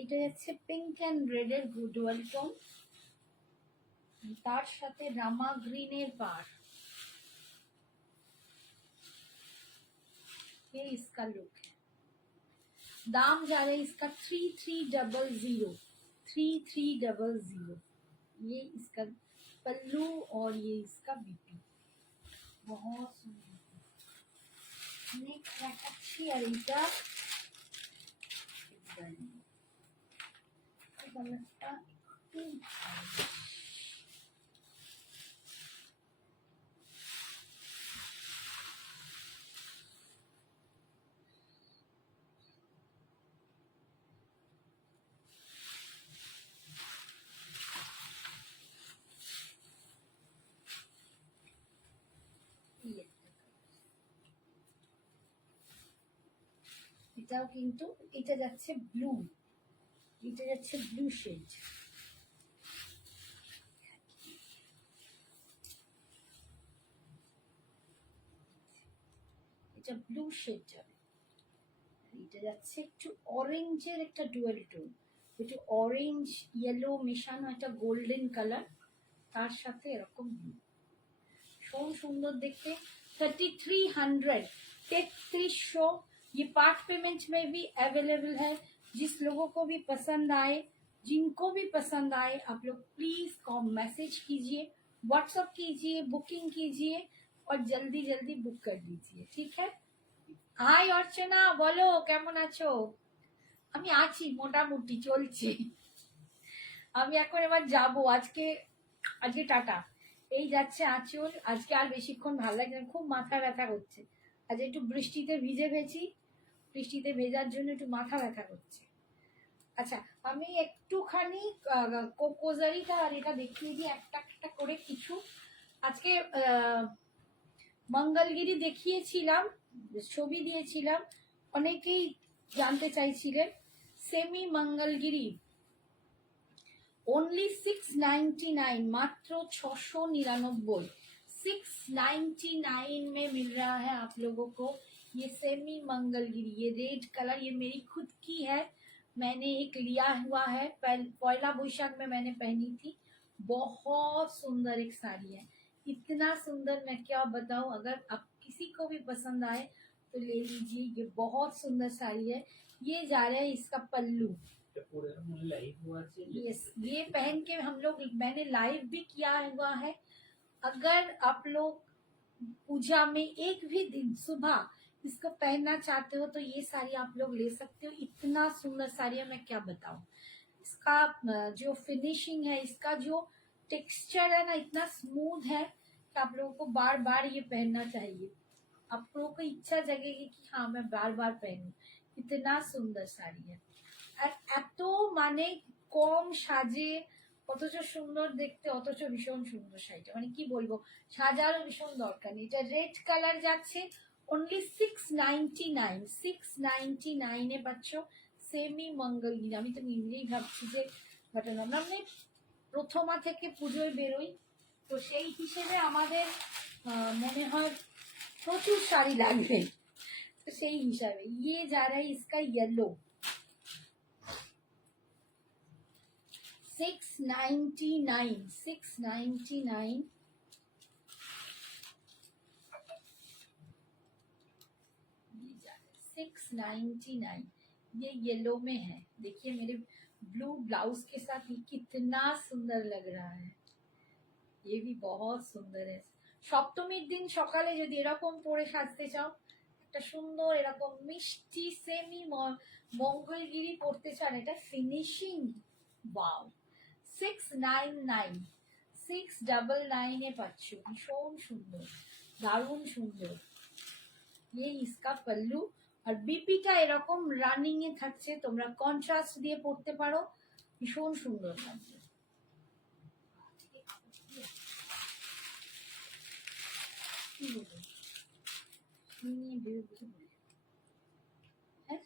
এটা যাচ্ছে পিঙ্ক অ্যান্ড রেড এর ডুয়াল টোন, তার সাথে রামা গ্রিনের পার। ये इसका लुक है। दाम जा रहा है इसका 3300, 3300। ये इसका पल्लू और ये इसका बीपी, बहुत सुंदर अच्छी अरेटा এটাও কিন্তু, এটা যাচ্ছে ব্লু, এটা যাচ্ছে ব্লু শেড। এটা ব্লু শেড যাবে, এটা যাচ্ছে একটু অরেঞ্জের একটা ডুয়াল টোন, একটু অরেঞ্জ ইয়েলো মেশানো একটা গোল্ডেন কালার, তার সাথে এরকম ব্লু, ভীষণ সুন্দর দেখতে। 3300, 3300। ये पार्ट पेमेंट में भी अवेलेबल है, जिस लोगों को भी पसंद आए, जिनको भी पसंद आए, आप लोग प्लीज मैसेज कीजिए, व्हाट्सएप कीजिए, बुकिंग कीजिए और जल्दी जल्दी बुक कर लीजिए, ठीक है। হাই অর্চনা, বলো কেমন আছো? আমি আছি, মোটামুটি চলছে। আমি এখন এবার যাবো, আজকে আজকে টাটা। এই যাচ্ছে আঁচল, আজকে আর বেশিক্ষণ ভালো লাগছে না, খুব মাথা ব্যথা করছে। আজ একটু বৃষ্টিতে ভিজে গেছি, বৃষ্টিতে ভেজার জন্য একটু মাথা ব্যথা করছে। আচ্ছা, আমি একটুখানি কোকোজারিটা আর এটা দেখিয়ে দিই একটা একটা করে কিছু। আজকে মঙ্গলগিরি দেখিয়েছিলাম, ছবি দিয়েছিলাম, অনেকেই জানতে চাইছিলেন। সেমি মঙ্গলগিরি ओनली 699, मात्र 699। 699 में मिल रहा है आप लोगों को ये सेमी मंगलगिरी। ये रेड कलर ये मेरी खुद की है, मैंने एक लिया हुआ है, पहला बोईशाख में मैंने पहनी थी। बहुत सुंदर एक साड़ी है, इतना सुंदर मैं क्या बताऊं। अगर आप किसी को भी पसंद आए तो ले लीजिए, ये बहुत सुंदर साड़ी है। ये जा रहा है इसका पल्लू। यस, ये पहन के हम लोग, मैंने लाइव भी किया हुआ है। अगर आप लोग पूजा में एक भी दिन सुबह इसको पहनना चाहते हो तो ये साड़ी आप लोग ले सकते हो। इतना सुंदर साड़ी है, मैं क्या बताऊं। इसका जो फिनिशिंग है, इसका जो टेक्सचर है ना, इतना स्मूथ है कि आप लोगों को बार बार ये पहनना चाहिए। आप लोगों को इच्छा जगेगी कि हाँ मैं बार बार पहनूं। इतना सुंदर साड़ी है, আর এত মানে কম সাজে অথচ সুন্দর দেখতে, অথচ ভীষণ সুন্দর শাড়িটা, মানে কি বলবো, সাজারও ভীষণ দরকার নেই। এটা রেড কালার যাচ্ছে অনলি 699। 699 পাচ্ছ সেমি মঙ্গলগিরি। আমি তো নিজেই ভাবছি যে ঘটনা, আমরা মানে প্রথমা থেকে পুজোয় বেরোই, তো সেই হিসেবে আমাদের মনে হয় প্রচুর শাড়ি লাগবে, তো সেই হিসাবে ইয়ে যারা ইসকা ইয়েলো 699। 699 699 ये येलो में है। देखिए मेरे ब्लू ब्लाउज के साथ ये कितना सुंदर लग रहा है। ये भी बहुत सुंदर है। সপ্তমীর দিন সকালে যদি এরকম পরে সাজতে চাও, একটা সুন্দর এরকম মিষ্টি সেমি মঙ্গলগিরি পরতে চান, এটা ফিনিশিং ওয়াও। 699 699 এ পাচ্ছ, ভীষণ সুন্দর, দারুণ সুন্দর। ये इसका पल्लू আর বিপিটা এরকম রানিং এ থাকছে, তোমরা কন্ট্রাস্ট দিয়ে পরতে পারো, ভীষণ সুন্দর লাগবে। কি বলবো, নিয়ে বেরোবো হ্যাঁ।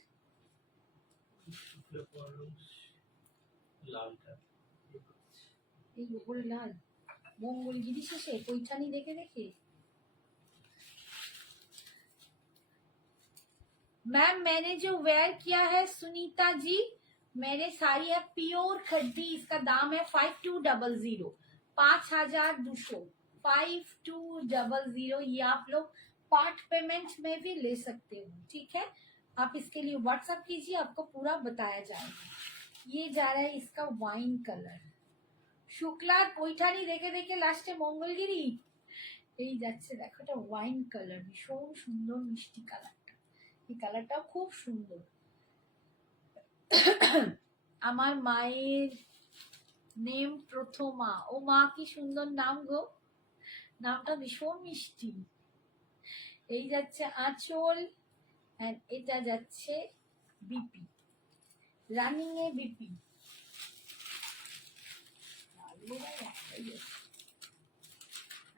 এই উপরে লাল মঙ্গলগিরি শেষে পৈঠানি দেখে দেখে। मैम मैंने जो वेयर किया है सुनीता जी, मेरे साड़ी है प्योर खड्डी, इसका दाम है 5200 5200 5200। ये आप लोग पार्ट पेमेंट में भी ले सकते हो, ठीक है। आप इसके लिए व्हाट्सएप कीजिए, आपको पूरा बताया जाएगा। ये जा रहा है इसका वाइन कलर, শুক্লা পৈঠানি দেখে দেখে লাস্টে মঙ্গলগিরি এই যাচ্ছে। দেখো এটা ওয়াইন কালার, ভীষণ সুন্দর মিষ্টি কালারটা, এই কালারটাও খুব সুন্দর। আমার মায়ের নেম প্রথমা। ও মা কি সুন্দর নাম গো, নামটা ভীষণ মিষ্টি। এই যাচ্ছে আঁচল, এটা যাচ্ছে বিপি, রানিং এ বিপি।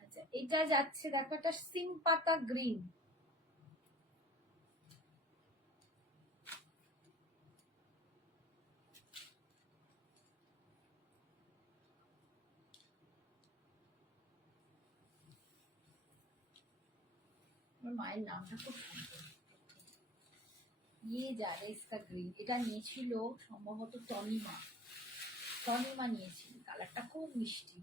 আচ্ছা এটা যাচ্ছে দেখো, একটা সিম পাতা গ্রিন, মায়ের নামটা খুব সুন্দর। ये जा रहा है इसका ग्रीन, এটা নিয়েছিল সম্ভবত তনিমা, তনিমা নিয়েছিল। কালারটা খুব মিষ্টি,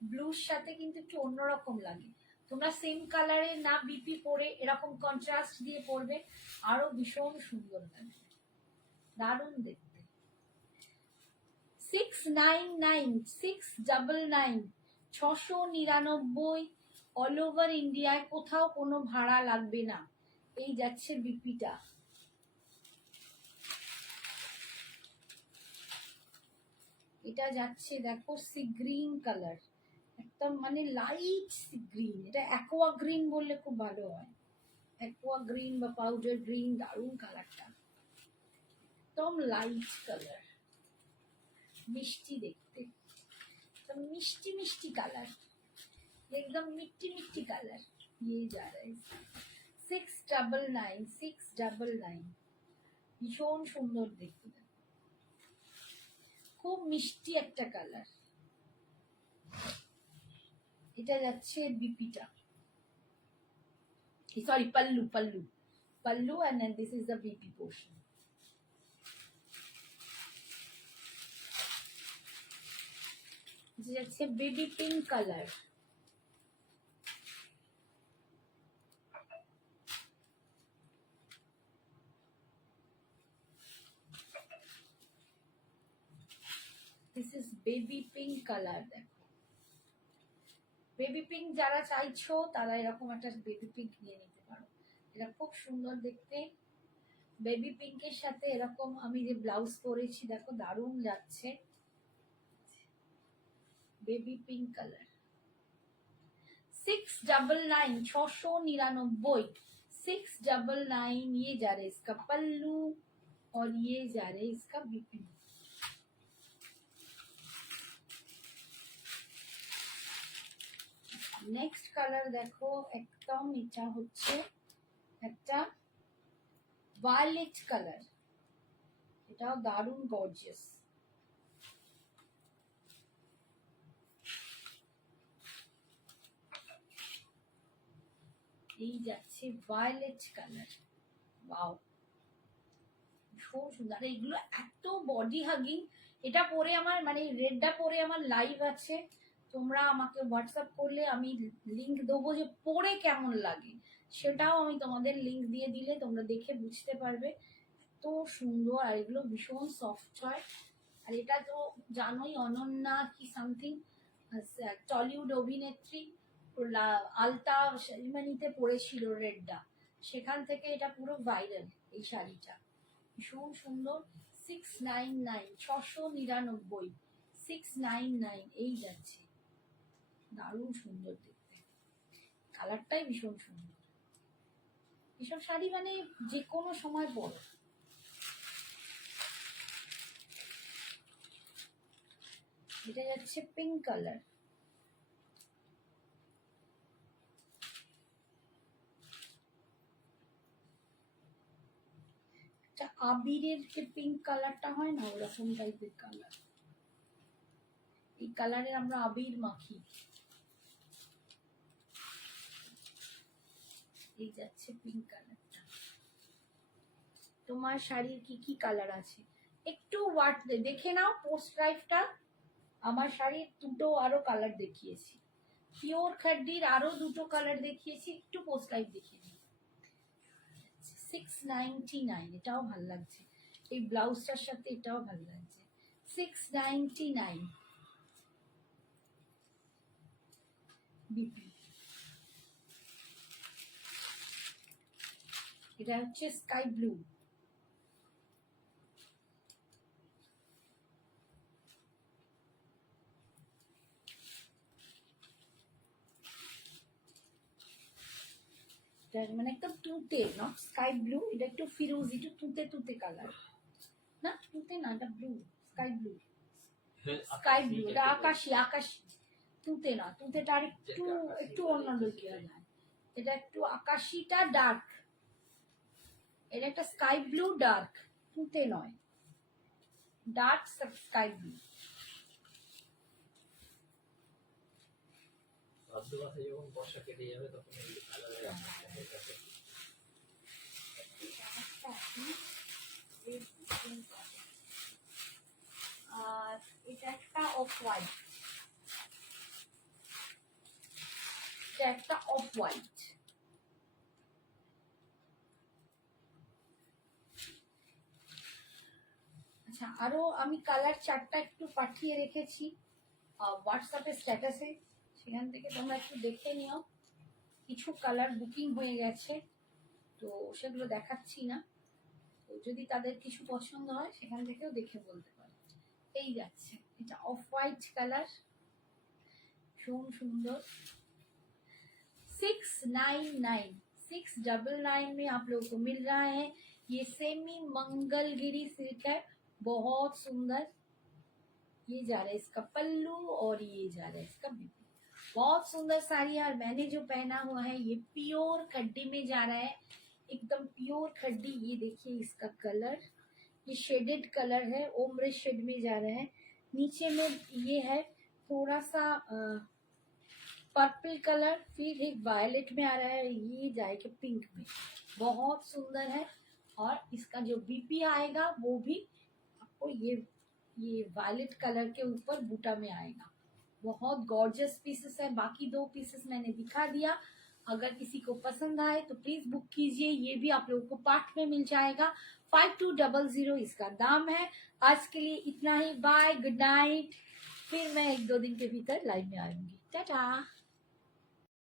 ব্লুর সাথে কিন্তু একটু অন্যরকম লাগে। তোমরা সেম কালারের না বিপি পরে এরকম কন্ট্রাস্ট দিয়ে পরবে, আরো ভীষণ সুন্দর লাগে, দারুণ দেখতে। 699 699 699 অল ওভার ইন্ডিয়ায়, কোথাও কোনো ভাড়া লাগবে না। এই যাচ্ছে বিপিটা, এটা যাচ্ছে দেখো সি গ্রিন কালার, একদম মানে লাইট সি গ্রিন, এটা অ্যাকোয়া গ্রিন বললে খুব ভালো হয়, অ্যাকোয়া গ্রিন বা পাউডার গ্রিন, দারুণ কালারটা। একদম লাইট কালার, মিষ্টি দেখতে, एकदम मिष्टी मिष्टी कलर, एकदम मिट्टी मिट्टी कलर। ये जा रहा है 699, 699। ভীষণ সুন্দর দেখতে, খুব মিষ্টি একটা কালার। এটা যাচ্ছে বিপিটা, সরি পাল্লু, পাল্লু, পাল্লু, and then this is the BP portion। এটা যাচ্ছে baby pink colour. This is baby pink colour. দেখো বেবি পিঙ্ক যারা চাইছো তারা এরকম একটা বেবি পিঙ্ক নিয়ে নিতে পারো, এটা খুব সুন্দর দেখতে। বেবি পিঙ্কের সাথে এরকম আমি যে ব্লাউজ পরেছি দেখো দারুণ যাচ্ছে। Baby pink colour 699, 699, 699। ये जा रहा है इसका पल्लू और ये जा रहा है इसका बीपी। নেক্সট কালার দেখো, একদম এটা হচ্ছে একটা ভায়োলেট কালার, এটাও দারুণ গর্জিয়াস। এই যাচ্ছে ভায়োলেট কালার, ওয়াও ভীষণ সুন্দর। এগুলো এত বডি হাগিং। এটা পরে আমার মানে রেডটা পরে আমার লাইভ আছে, তোমরা আমাকে হোয়াটসঅ্যাপ করলে আমি লিংক দেবো যে পরে কেমন লাগে, সেটাও আমি তোমাদের লিংক দিয়ে দিলে তোমরা দেখে বুঝতে পারবে। এত সুন্দর, আর এগুলো ভীষণ সফট হয়। আর এটা তো জানোই অনন্যা কি সামথিং টলিউড অভিনেত্রী আলতা সেরিমনিতে পরেছিল রেডটা, সেখান থেকে এটা পুরো ভাইরাল। এই শাড়িটা ভীষণ সুন্দর। 699, 699, 699। এই যাচ্ছে দারুণ সুন্দর দেখতে, কালারটাই ভীষণ সুন্দর। এসব শাড়ি মানে যে কোনো সময় পরো। এটা যাচ্ছে পিঙ্ক কালার, আবিরের যে পিঙ্ক কালারটা হয় না ওরকম টাইপের কালার। এই কালারের আমরা আবির মাখি। এই যাচ্ছে পিঙ্ক কালারটা। তোমার শাড়ির কি কি কালার আছে একটু দেখে নাও পোস্ট লাইভটা। আমার শাড়ির দুটো আরো কালার দেখিয়েছি, পিওর খাড্ডির আরো দুটো কালার দেখিয়েছি, একটু পোস্ট লাইভ দেখিয়ে নিই। 699, এটাও ভাল লাগছে, এই ব্লাউজটার সাথে এটাও ভাল লাগছে। 699 বিপি। এটা হচ্ছে স্কাই ব্লু। মানে একদম তুতে, নট স্কাই ব্লু, এটা একটু ফিরোজি, একটু তুতে তুতে কালার। না তুতে না, এটা blue, sky blue, sky blue. এটা আকাশি, আকাশি, তুতে না, তুতেটা আর একটু একটু অন্য লুকে যায়। এটা একটু আকাশিটা ডার্ক, এটা একটা স্কাই ব্লু ডার্ক, তুতে নয়, ডার্ক স্কাই ব্লু। যখন বর্ষা কেটে যাবে তখন আর এটা একটা অফ হোয়াইট, এটা একটা অফ হোয়াইট। আচ্ছা, আরো আমি কালার চারটা একটু পাঠিয়ে রেখেছি হোয়াটসঅ্যাপে স্ট্যাটাসে, সেখান থেকে তোমরা একটু দেখে নিও। কিছু কালার বুকিং হয়ে গেছে, তো সেগুলো দেখাচ্ছি না, তো যদি তাদের কিছু পছন্দ হয় সেখান থেকেও দেখে বলতে পারে। এই যাচ্ছে এটা অফ হোয়াইট কালার, ভীষণ সুন্দর। 699, 699 में आप लोगों को मिल रहा है ये सेमी मंगलगिरी सिल्क है, बहुत सुंदर। ये जा रहा है इसका पल्लू और ये जा रहा है इसका बिल्कुल बहुत सुंदर साड़ी है। और मैंने जो पहना हुआ है ये प्योर खड्डी में जा रहा है, एकदम प्योर खड्डी। ये देखिए इसका कलर, ये शेडेड कलर है, ओम्ब्रे शेड में जा रहा है। नीचे में ये है थोड़ा सा पर्पल कलर, फिर एक वायलेट में आ रहा है, ये जाएगा पिंक में, बहुत सुंदर है। और इसका जो बीपी आएगा वो भी आपको ये वायलेट कलर के ऊपर बूटा में आएगा। बहुत गॉर्जियस पीसेस है। बाकी 2 पीसेस मैंने दिखा दिया। अगर किसी को पसंद आए तो प्लीज बुक कीजिए। ये भी आप लोगों को पार्ट में मिल जाएगा। 5200 इसका दाम है। आज के लिए इतना ही। Bye, good night. फिर मैं 1-2 दिन के भीतर लाइव में आऊंगी। टाटा।